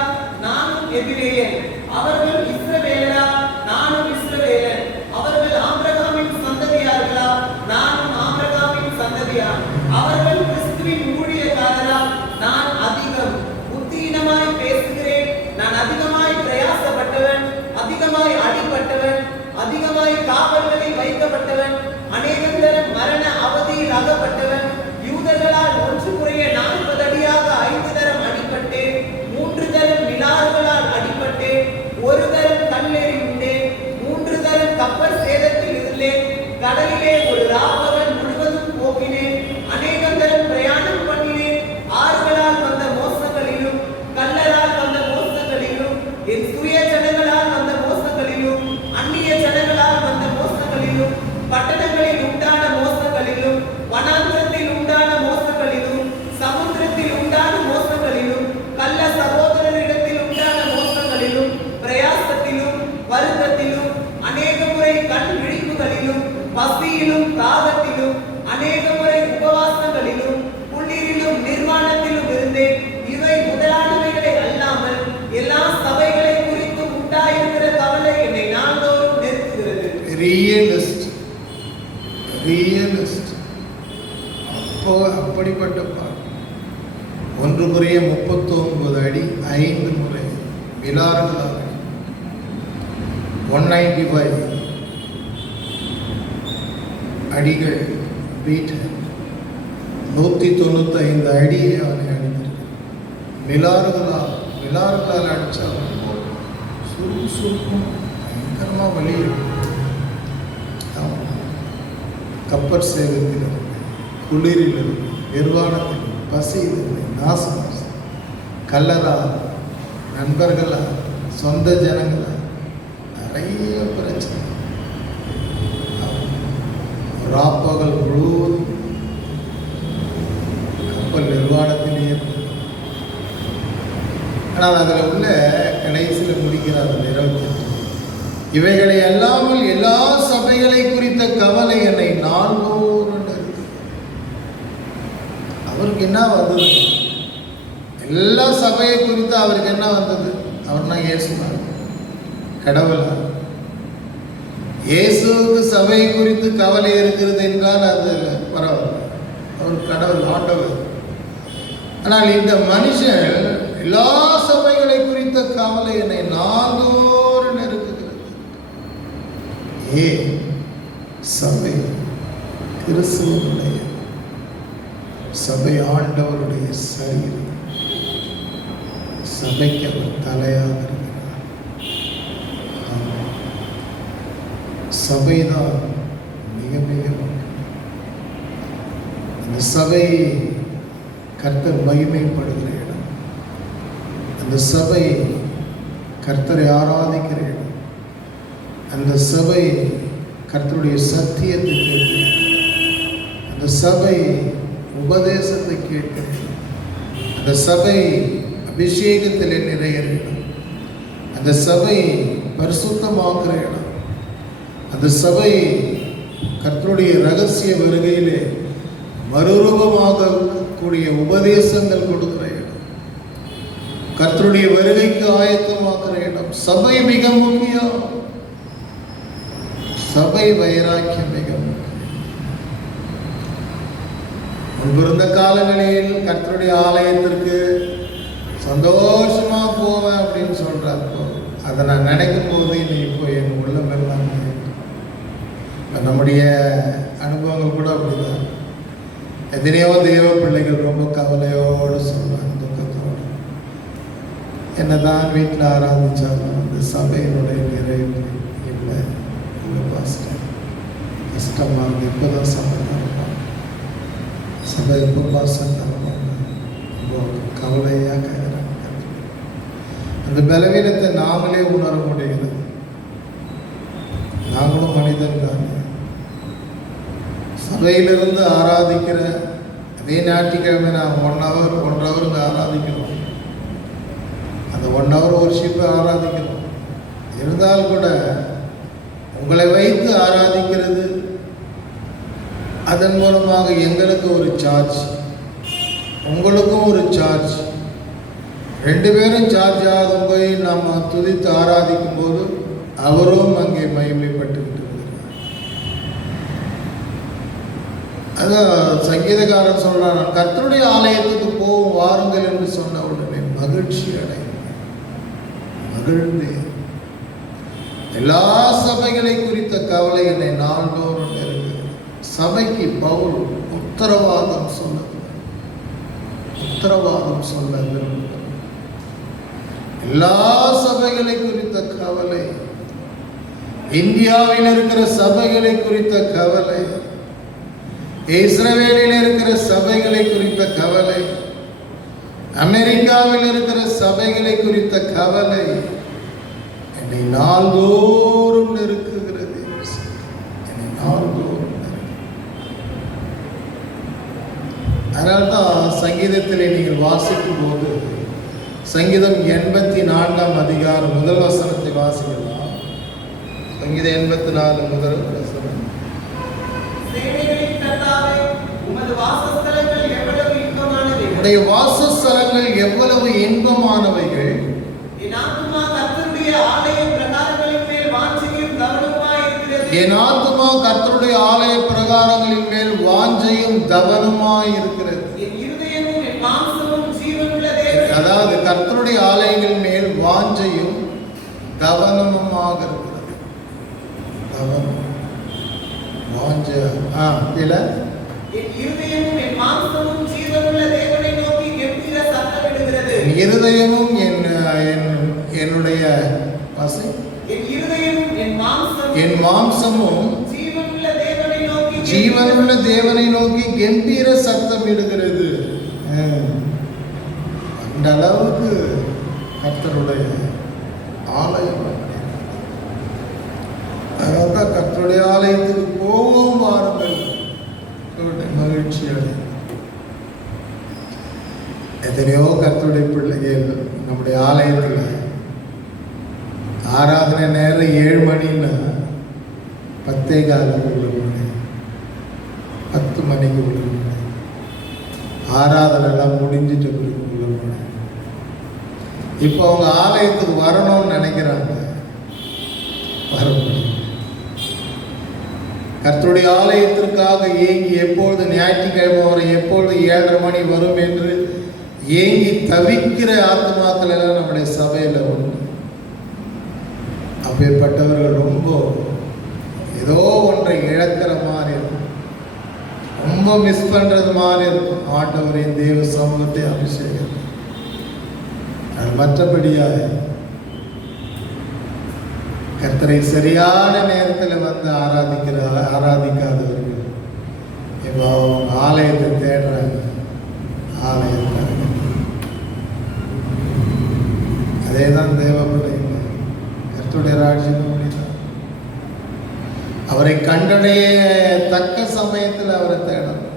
நானும் எபிரேயன். அவர்கள் இஸ்ரவேலரா, நானும் இஸ்ரவேலன். அவர்கள் ஆபிரகாமின் சந்ததியார்களா, நானும் ஆபிரகாமின் சந்ததியார். அவர்கள் கிறிஸ்துவின் ஊழியக்காரரா, நான் அதிகம் புத்தீனமாய் பேசுகிறேன். நான் அதிகமாய் பிரயாசப்பட்டவன், அதிகமாய் அடிபட்டவன், அதிகமாய் காவல்களில் வைக்கப்பட்டவன், அநேகந்தரம் மரண அவதியில் அகப்பட்டவன். யூதர்களால் 1 முறையே 40 அடியாக 5 தரம் அடிபட்டேன். 3 தரம் விலாறுகளால் அடிபட்டேன். 1 தரம் கல்லெறி உண்டேன். 3 தரம் கப்பல் சேதத்தில் இருந்தேன். கடலிலே ஒரு ராப்பகல் முழுவதும் போக்கினேன். அநேகந்தரம் பிரயாணம் பண்ணினேன். ஆறுகளால் வந்த மோசங்களிலும், கல்லரால் வந்த மோசங்களிலும், என் சுய ஜனங்களால் வந்த மோசங்களிலும், அந்நிய ஜனங்களால் வந்த மோசங்களிலும், பட்டணங்களில் உண்டான மோசங்களிலும், வனாந்திரத்தில் உண்டான மோசங்களிலும், சமுத்திரத்தில் உண்டான மோசங்களிலும், கள்ள சகோதரரிடத்தில் உண்டான மோசங்களிலும், பிரயாசத்திலும், வருத்தத்திலும், அநேக முறை கண் விழிப்புகளிலும், பசியிலும், தாகத்திலும், அநேக முறை உபவாசங்களிலும், குளிரிலும், நிர்வாணத்திலும் இருந்தேன். இவை முதலானவைகளை அல்லாமல் எல்லா சபைகளை குறித்து உண்டாயிருக்கிற கவலை என்னை நாள்தோறும் நெருக்குகிறது. ரியலிஸ்ட் அப்போ அப்படிப்பட்ட பாட்டு. 1 முறையே 39 அடி 5 முறை விலாறுகளாக 195 அடிகள் பீட் 195 அடியை அவனை அடித்திருக்கிறார். விலாறுகளால் அடித்தா சுருக்கும் பயங்கரமாக வலி. கப்பற் சேதத்தில், குளிரில், நிர்வாணத்தில், பசியில், நாசம், கல்லரா, நண்பர்களா, சொந்த ஜனங்களா, நிறைய பிரச்சனை. ராப்பகல் முழுவதும் கப்பல் நிர்வாணத்தில் ஏற்படும். ஆனால் அதில் உள்ள கடைசியில் முடிக்கிறார் 28. இவைகளை அல்லாமல் எல்லா சபைகளை குறித்த கவலை என்னை நாள்தோறும் இருக்கு. அவருக்கு என்ன வந்தது? எல்லா சபையை குறித்து அவருக்கு என்ன வந்தது? அவர்னா இயேசுதான், கடவுளா? இயேசுவுக்கு சபையை குறித்து கவலை இருக்கிறது என்றால் அது பரவாயில்ல, அவர் கடவுள், ஆண்டவர். ஆனால் இந்த மனுஷன் எல்லா சபைகளை குறித்த கவலை என்னை நாள்தோறும் இருக்குகிறது. சபை கிறிஸ்துவனுடைய, சபை ஆண்டவருடைய சரீரம். சபைக்கு அவர் தலையாக இருக்கிறார். சபைதான் மிக மிக முக்கியம். அந்த சபை கர்த்தர் மகிமைப்படுகிற இடம். அந்த சபை கர்த்தரை ஆராதிக்கிற இடம். அந்த சபை கர்த்தருடைய சத்தியத்தை கேட்கிற இடம். அந்த சபை உபதேசத்தை கேட்கிற இடம். அந்த சபை அபிஷேகத்தில் நிறைய இடம். அந்த சபை பரிசுத்தமாக்குற இடம். அந்த சபை கர்த்தருடைய ரகசிய வருகையிலே மறுரூபமாக கூடிய உபதேசங்கள் கொடுக்கிற இடம். கர்த்தருடைய வருகைக்கு ஆயத்தமாக்குற இடம். சபை மிக முக்கியம். சபை வைராக்கியம் மிக முக்கியம். முன்பிருந்த காலங்களில் கர்த்தருடைய ஆலயத்திற்கு சந்தோஷமா போவேன் அப்படின்னு சொல்றாப்போ அதை நான் நினைக்கும் போது இப்போ என் உள்ளம் எல்லாம் நம்முடைய அனுபவங்கள் கூட அப்படிதான். எத்தனையோ தெய்வ பிள்ளைகள் ரொம்ப கவலையோடு சொல்றாங்க, துக்கத்தோடு. என்னதான் வீட்டில் ஆராதிச்சாலும் அந்த சபையினுடைய நிறைவு இல்லை, பாஸ்டர் கஷ்டமாக இப்போதான் சபை தரப்பாங்க, சபை எப்போ பாஸ்டர் தரப்பாங்க, ரொம்ப கவலையாக கேட்குறாங்க. அந்த பலவீனத்தை நாங்களே உணர முடிகிறது. நாங்களும் மனிதன் தான். சபையிலிருந்து ஆராதிக்கிற அதே ஞாயிற்றுக்கிழமை நான் 1 hour இங்கே ஆராதிக்கணும். அந்த 1 hour வர்ஷிப்பை ஆராதிக்கணும். இருந்தால் கூட உங்களை வைத்து ஆராதிக்கிறது, அதன் மூலமாக எங்களுக்கு ஒரு சார்ஜ், உங்களுக்கும் ஒரு சார்ஜ். 2 பேரும் சார்ஜ் ஆகும் போய் நம்ம துதித்து ஆராதிக்கும் போது அவரும் அங்கே மகிமைப்பட்டுக்கிட்டு இருக்கிறார். அதான் சங்கீதக்காரன் சொல்றான், கர்த்தருடைய ஆலயத்துக்கு போவோம் வாருங்கள் என்று சொன்ன உடனே மகிழ்ச்சி அடையும், மகிழ்ந்து. எல்லா சபைகளை குறித்த கவலை என்னை நாள்தோறும் இருக்கிறது. சபைக்கு பவுல் உத்தரவாதம் சொல்ல விரும்புகிறார். எல்லா சபைகளை குறித்த கவலை, இந்தியாவில் இருக்கிற சபைகளை குறித்த கவலை, இஸ்ரவேலில் இருக்கிற சபைகளை குறித்த கவலை, அமெரிக்காவில் இருக்கிற சபைகளை குறித்த கவலை என்னை நாள்தோறும் நெருக்குகிறது. என்னை நாள்தோறும். அதனால்தான் சங்கீதத்திலே நீங்கள் வாசிக்கும் போது சங்கீதம் 84 அதிகாரம் 1 வசனத்தை வாசிக்கலாம். சங்கீதம் 84 முதல் வசனம். உடைய வாசஸ்தலங்கள் எவ்வளவு இன்பமானவைகள், என் ஆத்துமா கர்த்தருடைய ஆலய பிரகாரங்களின் மேல் வாஞ்சையும் கவனமாய் இருக்கிறது. அதாவது கர்த்தருடைய ஆலயங்கள் மேல் வாஞ்சையும் கவனமுமாக இருக்கிறது. கவனம், வாஞ்ச. இருதயமும் என்னுடைய என் மாம்சமும் ஜீவனுள்ள தேவனை நோக்கி கம்பீர சத்தம் இடுகிறது. அந்த அளவுக்கு கர்த்தருடைய ஆலயம். அதனால்தான் கர்த்தருடைய ஆலயத்துக்கு போவோம் வாருங்கள், மகிழ்ச்சி அடையும். எத்தனையோ கர்த்தருடைய பிள்ளைகள் நம்முடைய ஆலயத்தில் ஆராதனை நேரம் 7 மணின்னா 10:15 உள்ள போனேன், 10 மணிக்கு உள்ள போனேன். ஆராதனை எல்லாம் முடிஞ்சிட்டு பிறகு உள்ள போனேன். இப்போ அவங்க ஆலயத்துக்கு வரணும்னு நினைக்கிறாங்க, வர முடியும். கர்த்தருடைய ஆலயத்திற்காக ஏங்கி எப்பொழுது ஞாயிற்றுக்கிழமை வரும், எப்பொழுது 7:30 மணி வரும் என்று ஏங்கி தவிக்கிற ஆத்மாக்கள் எல்லாம் நம்முடைய சபையில் உண்டு. அப்பேற்பட்டவர்கள் ரொம்ப ஏதோ ஒன்றை இழக்கிற மாதிரி இருக்கும், ரொம்ப மிஸ் பண்றது மாதிரி இருக்கும். ஆண்டவரின் தேவ சமூகத்தை அபிஷேகம் மற்றபடியாக கர்த்தரை சரியான நேரத்தில் வந்து ஆராதிக்காதவர்கள் இப்போ அவங்க ஆலயத்தை தேடுறாங்க. ஆலயத்தை அதே தான் தேவப்பிள்ளைங்க. கர்த்தருடைய ராஜ்யம் அப்படிதான். அவரை கண்டடைய தக்க சமயத்தில் அவரை தேடணும்.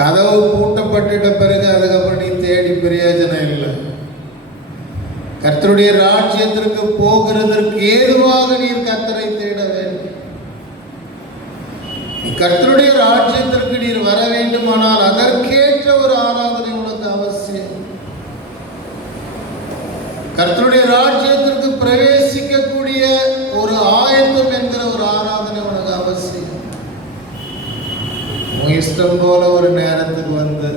கதவு பூட்டப்பட்டுட்ட பிறகு அதுக்கப்புறம் நீ தேடி பிரயோஜனம் இல்லை. கர்த்தருடைய ராஜ்யத்திற்கு போகிறதற்கு ஏதுவாக நீர் கர்த்தரை தேட வேண்டும். கர்த்தருடைய ராஜ்யத்திற்கு நீர் வர வேண்டுமானால் அதற்கேற்ற ஒரு ஆராதனை உனக்கு அவசியம். கர்த்தருடைய ராஜ்யத்திற்கு பிரவேசிக்கக்கூடிய ஒரு ஆயத்தம் என்கிற ஒரு ஆராதனை உனக்கு அவசியம். உன் இஷ்டம் போல ஒரு நேரத்துக்கு வந்து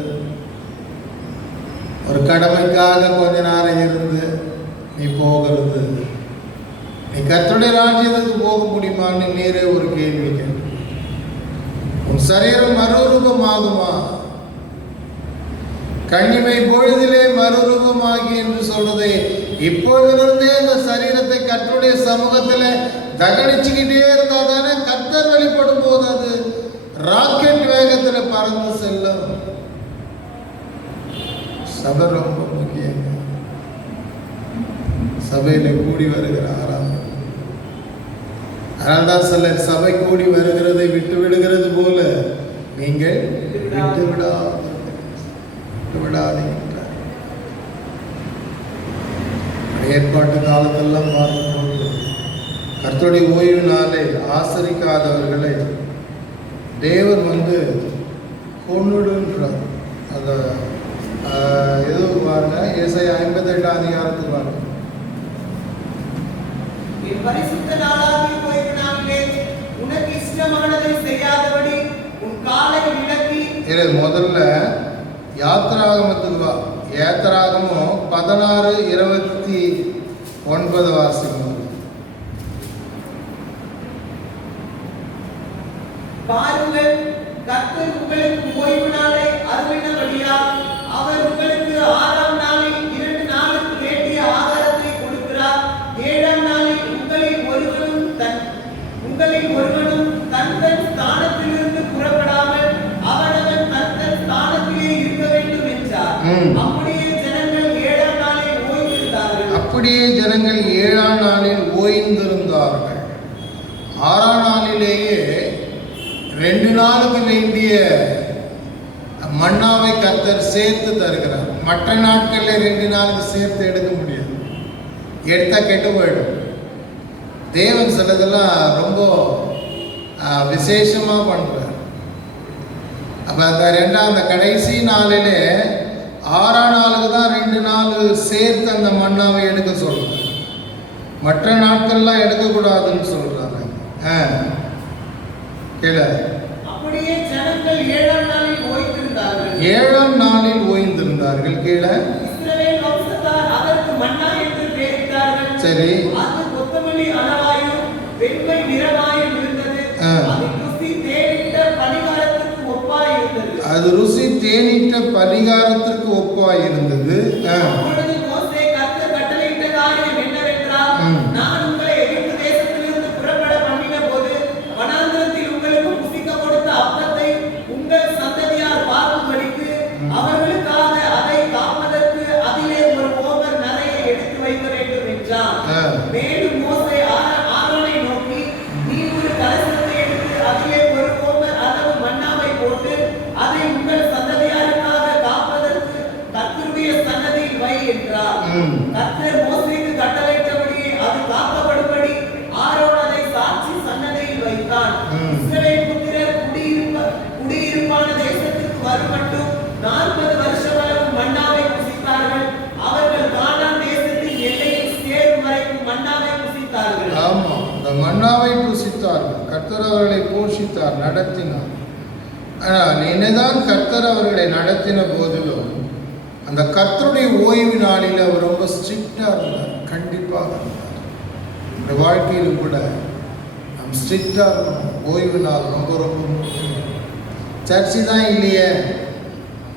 ஒரு கடமைக்காக கொஞ்ச நேரம் இருந்து நீ போகிறது, நீ கர்த்தருடைய ராஜ்யத்துக்கு போக முடியுமான்னு நீரே ஒரு கேள்வி கேட்க. உன் சரீரம் மறுரூபமாகுமா? கண்ணிமை பொழுதிலே மறுரூபமாகி என்று சொல்றதை இப்பொழுதிலிருந்தே அந்த சரீரத்தை கர்த்தருடைய சமூகத்தில் தகனிச்சுக்கிட்டே இருந்தா தானே கர்த்தர் வெளிப்படும் போது அது ராக்கெட் வேகத்தில் பறந்து செல்லும். சபை ரொம்ப முக்கியம். சபையில கூடி வருகிற ஆராதனை. அதனால்தான் சிலர் சபை கூடி வருகிறதை விட்டு விடுகிறது போல நீங்கள் விட்டு விடாதீங்க. ஏற்பாட்டு காலத்தெல்லாம் பார்க்கும்போது கர்த்தருடைய ஓய்வு நாளை ஆசரிக்காதவர்களை தேவன் வந்து கொன்னுடுன்றார். அதை எதுவும் பாருங்க, ஏசாயா 58 அதிகாரத்துக்கு பாருங்க. பரிசுத்த நாளாகிய ஓய்வு நாளிலே உனக்கு இஷ்டமானதை செய்யாதபடி உன் காலை விலக்கி. முதல்ல யாத்திராகமத்துக்கு வா. யாத்திராகமம் 16:29 வாசிக்கணும். பாருங்கள், கர்த்தர் உங்களுக்கு ஓய்வு நாளை அருளினபடியால் அவர் உங்களுக்கு 6ஆம் நாளில் 2 நாளுக்கு வேண்டிய ஆகாரத்தை கொடுக்கிறார். 7ஆம் நாளில் உங்களில் ஒருவனும் தன் ஸ்தானத்திலிருந்து புறப்படாமல் அவனவன் தன் ஸ்தானத்திலே இருக்க வேண்டும் என்றார். அப்படியே ஜனங்கள் 7ஆம் நாளில் ஓய்ந்திருந்தார்கள். 6ஆம் நாளிலேயே 2 நாளுக்கு வேண்டிய மன்னாவை கர்த்தர் சேர்த்து தருகிறார். மற்ற நாட்களில் 2 நாளுக்கு சேர்த்து எடுக்க முடியாது, எடுத்தா கெட்டு போயிடும். தேவன் சிலதெல்லாம் ரொம்ப விசேஷமா பண்றார். அப்ப அந்த கடைசி நாளிலே 6ஆம் நாளுக்கு தான் 2 நாள் சேர்த்து அந்த மன்னாவை எடுக்க சொல்றாங்க. மற்ற நாட்கள்லாம் எடுக்கக்கூடாதுன்னு சொல்றாங்க. அப்படியே ஜனங்கள் 7ஆம் நாளில் ஓய்ந்திருந்தார்கள். 7ஆம் நாளில் ஓய்ந்திருந்தார்கள். கீழே இஸ்ரவேல் வம்சத்தார் அதற்கு மன்னா என்று பெயரிட்டார்கள். சரி, அது கொத்தமல்லி அளவாயும் வெண்மை நிறமாயும் இருந்தது. அது ருசி தேனிட்ட பரிகாரத்திற்கு ஒப்பாய் இருந்தது. அப்பொழுது மோசே கர்த்தர் கட்டளையிட்ட காரியம் என்னவென்றால், நான் உங்களை எகிப்து தேசத்திலிருந்து புறப்பட பண்ணின போது வனாந்திரத்தில் உங்களுக்கு புசிக்க கொடுத்த அப்பத்தை உங்கள் சந்ததியார் பார்க்கும்படிக்கு அவர்களுக்காக அதை காப்பதற்கு அதிலே ஒரு ஓமர் நிறைய எடுத்து வைக்க வேண்டும் என்றார். மேலும் மோசே ஆரோனை நோக்கி, நீ ஒரு கலசத்தை எடுத்து அதிலே ஒரு ஓமர் அளவு மன்னாவை போட்டு அதை உங்கள் சந்ததியாருக்காக காப்பதற்கு கர்த்தருடைய சன்னதியில் வை என்றார். கர்த்தர் மோசேக்கு கட்டளையிட்ட கர்த்தர் அவர்களை போஷித்தார், நடத்தினார். ஆனால் என்னதான் கர்த்தர் அவர்களை நடத்தின போதிலும் அந்த கர்த்தருடைய ஓய்வு நாளில் அவர் ரொம்ப ஸ்ட்ரிக்டாக இருந்தார், கண்டிப்பாக இருந்தார். இந்த வாழ்க்கையிலும் கூட நாம் ஸ்ட்ரிக்டாக இருக்கணும். ஓய்வு நாள் ரொம்ப ரொம்ப முக்கியம். சர்ச்சு தான் இல்லையே,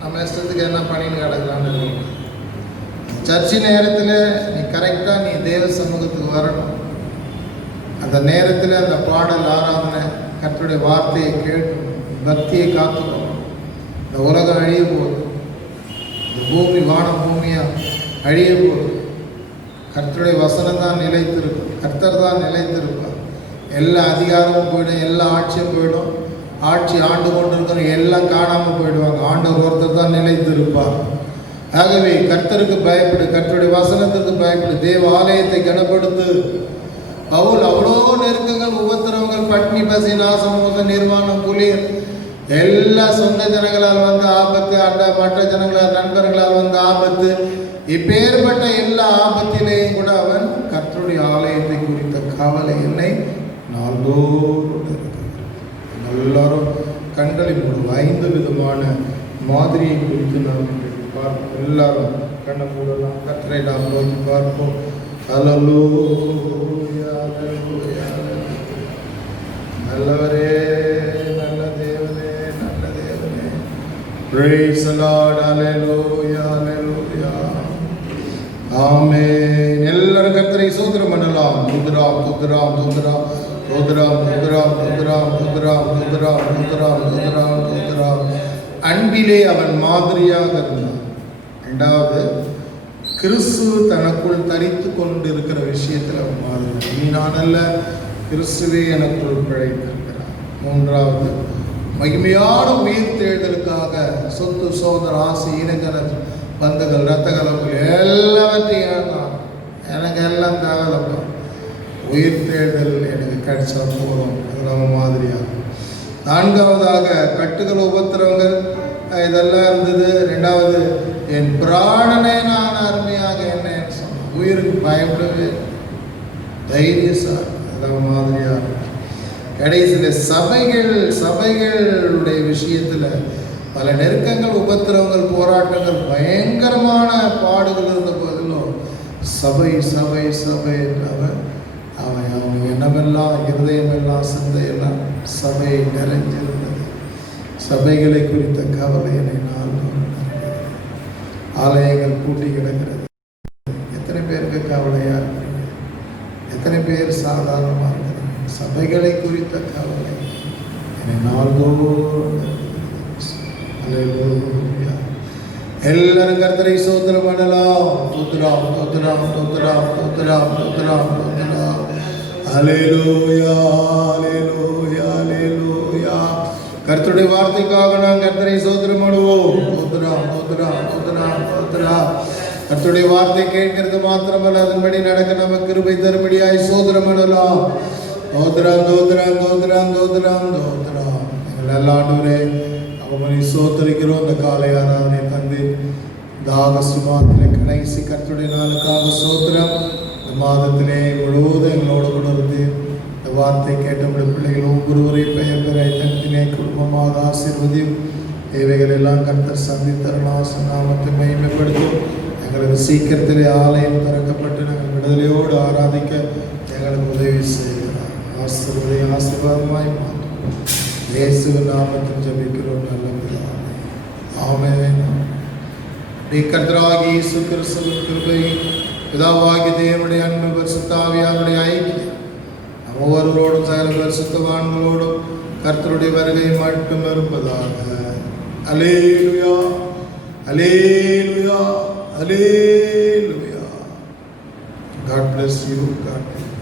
நம்ம இஷ்டத்துக்கு என்ன பண்ணின்னு கிடக்கலான்னு இருக்கணும். சர்ச்சு நேரத்தில் நீ கரெக்டாக நீ தேவ சமூகத்துக்கு வரணும். அந்த நேரத்தில் அந்த பாடல் ஆராதனை கர்த்தருடைய வார்த்தையை கேட்கணும், பக்தியை காத்துக்கணும். இந்த உலகம் அழிய போகுது, இந்த பூமி வானம் பூமியாக அழிய போகுது. கர்த்தருடைய வசனம் தான் நிலைத்திருக்கும், கர்த்தர் தான் நிலைத்திருப்பார். எல்லா அதிகாரமும் போயிடும், எல்லா ஆட்சியும் போயிடும். ஆட்சி ஆண்டு கொண்டு இருக்கிற எல்லாம் காணாமல் போயிடுவாங்க. ஆண்டவர் ஒருத்தர் தான் நிலைத்திருப்பார். ஆகவே கர்த்தருக்கு பயப்படு, கர்த்தருடைய வசனத்துக்கு பயப்படு, தேவ ஆலயத்தை கனப்படுத்து. பவுல் அவ்வளோ நெருக்கங்கள், உபத்திரவங்கள், பட்னி, பசி, நாசம், மோசம், நிர்வாணம், புலிர், எல்லா சொந்த ஜனங்களால் வந்த ஆபத்து, மற்ற ஜனங்களால் நண்பர்களால் வந்த ஆபத்து, இப்பேற்பட்ட எல்லா ஆபத்திலேயும் கூட அவன் கர்த்தருடைய ஆலயத்தை குறித்த கவலை என்னை நாள்தோறும் எல்லாரும் கண்களை மூடும் 5 விதமான மாதிரியை குறித்து நாம் பார்ப்போம். எல்லாரும் கண்ணை மூடலாம், கர்த்தரை நாம் நோக்கி பார்ப்போம். அல்லேலூயா, அல்லேலூயா. நல்லவரே, நல்ல தேவனே, நல்ல தேவனே. Praise the Lord. Hallelujah, hallelujah. ஆமென். எல்லாரும் கர்த்தரை ஸ்தோத்திரம் பண்ணலாம். துதிராம், துதிராம், துதிராம், துதிராம், துதிராம், துதிராம், துதிராம், துதிராம், துதிராம், துதிராம், துதிராம். அன்பிலே அவன் மாதிரியாக இருந்தான். இரண்டாவது, கிறிஸ்து தனக்குள் தரித்து கொண்டிருக்கிற விஷயத்தில் அவன் மாதிரி. நீ நான் அல்ல, கிறிஸ்துவே எனக்குள் பிழைத்திருக்கிறார். மூன்றாவது, மகிமையான உயிர் தேடுதலுக்காக சொத்து, சோதர, ஆசை, இனக்கர பந்துகள், இரத்த கலப்புகள் எல்லாவற்றையும் இழந்தான். எனக்கு எல்லாம் தேவையில்லப்பா, உயிர் தேடுதல் எனக்கு கிடைச்சா போதும். அதெல்லாம் மாதிரியாக. நான்காவதாக, கட்டுகள், உபத்திரவங்கள் இதெல்லாம் இருந்தது. ரெண்டாவது, என் பிராணனை நான் அருமையாக என்ன சொன்னேன், உயிருக்கு பயப்படவே தைரியசார். அதெல்லாம் மாதிரியாக. கடைசியில் சபைகளுடைய விஷயத்தில் பல நெருக்கங்கள், உபத்திரவங்கள், போராட்டங்கள், பயங்கரமான பாடுகள் இருந்த போதிலும் சபை சபை சபை அவன் எண்ணமெல்லாம், இருதயமெல்லாம், சிந்தையெல்லாம் சபை நிறைஞ்சிருந்தது. சபைகளை குறித்த கவலை என்னை நான் ஆலயங்கள் பூட்டி கிடக்கிறது. எத்தனை பேருக்கு கவலையாக இருக்கிறீங்க? எத்தனை பேர் சாதாரணமாக இருக்கிறீங்க? சபைகளை குறித்த கவலை என்னை நாள்தோறும். எல்லாரும் கர்த்தரை ஸ்தோத்திரம் பண்ணலாம். துதிராம், துதிராம், துதிராம், துதிராம், துதிராம், துதிராம். அல்லேலூயா, அல்லேலூயா, அல்லேலூயா. கர்த்தருடைய வார்த்தைக்காக நாம் கர்த்தரை ஸ்தோத்திரம் பண்ணுவோம். துதிராம், துதிராம், துதிராம், துதிராம். கர்த்தருடைய வார்த்தை கேட்கிறது மாத்திரமல்ல, அதன்படி நடக்க நமக்கு கிருபை தரும்படியாய் ஸ்தோத்திரம் பண்ணலாம். தோத்திரம், தோத்திரம், தோத்திரம், தோத்திரம், தோத்திரம். எங்கள் நல்ல ஆண்டவரே, அவனை சோத்தரிக்கிறோம். இந்த காலை ஆராதனை தந்து இந்த ஆகஸ்ட் மாதத்திலே கடைசி கர்த்தருடைய நாளுக்காக சோத்திரம். இந்த மாதத்திலே முழுவதும் எங்களோடு கூட இருந்து இந்த வார்த்தை கேட்ட பிள்ளைகள் ஒவ்வொருவரை பெயர் பெயரை தனித்தினை குடும்பமாக ஆசீர்வதியும். தேவைகள் எல்லாம் கர்த்தர் சந்தித்தரலாச நாமத்தை மகிமைப்படுத்தும். எங்களுக்கு சீக்கிரத்திலே ஆலயம் திறக்கப்பட்டு நாங்கள் விடுதலையோடு ஆராதிக்க எங்களுக்கு உதவி செய்கிறார். ஆசீர்வாதமாய் மாற்றும். இயேசுவின் நாமத்தில் ஜெபிக்கிறோம் நல்ல பிதாவே. ஆமென். கர்த்தராகிய இயேசு கிறிஸ்துவின் கிருபை, பிதாவாகிய தேவனுடைய அன்பு, பரிசுத்த ஆவியானுடைய ஐக்கியம் ஒவ்வொருவரோடும் சகல பரிசுத்தவான்களோடும் கர்த்தருடைய வருகை மட்டும் இருப்பதாக. அல்லேலூயா, அல்லேலூயா, அல்லேலூயா. God bless you. God bless you.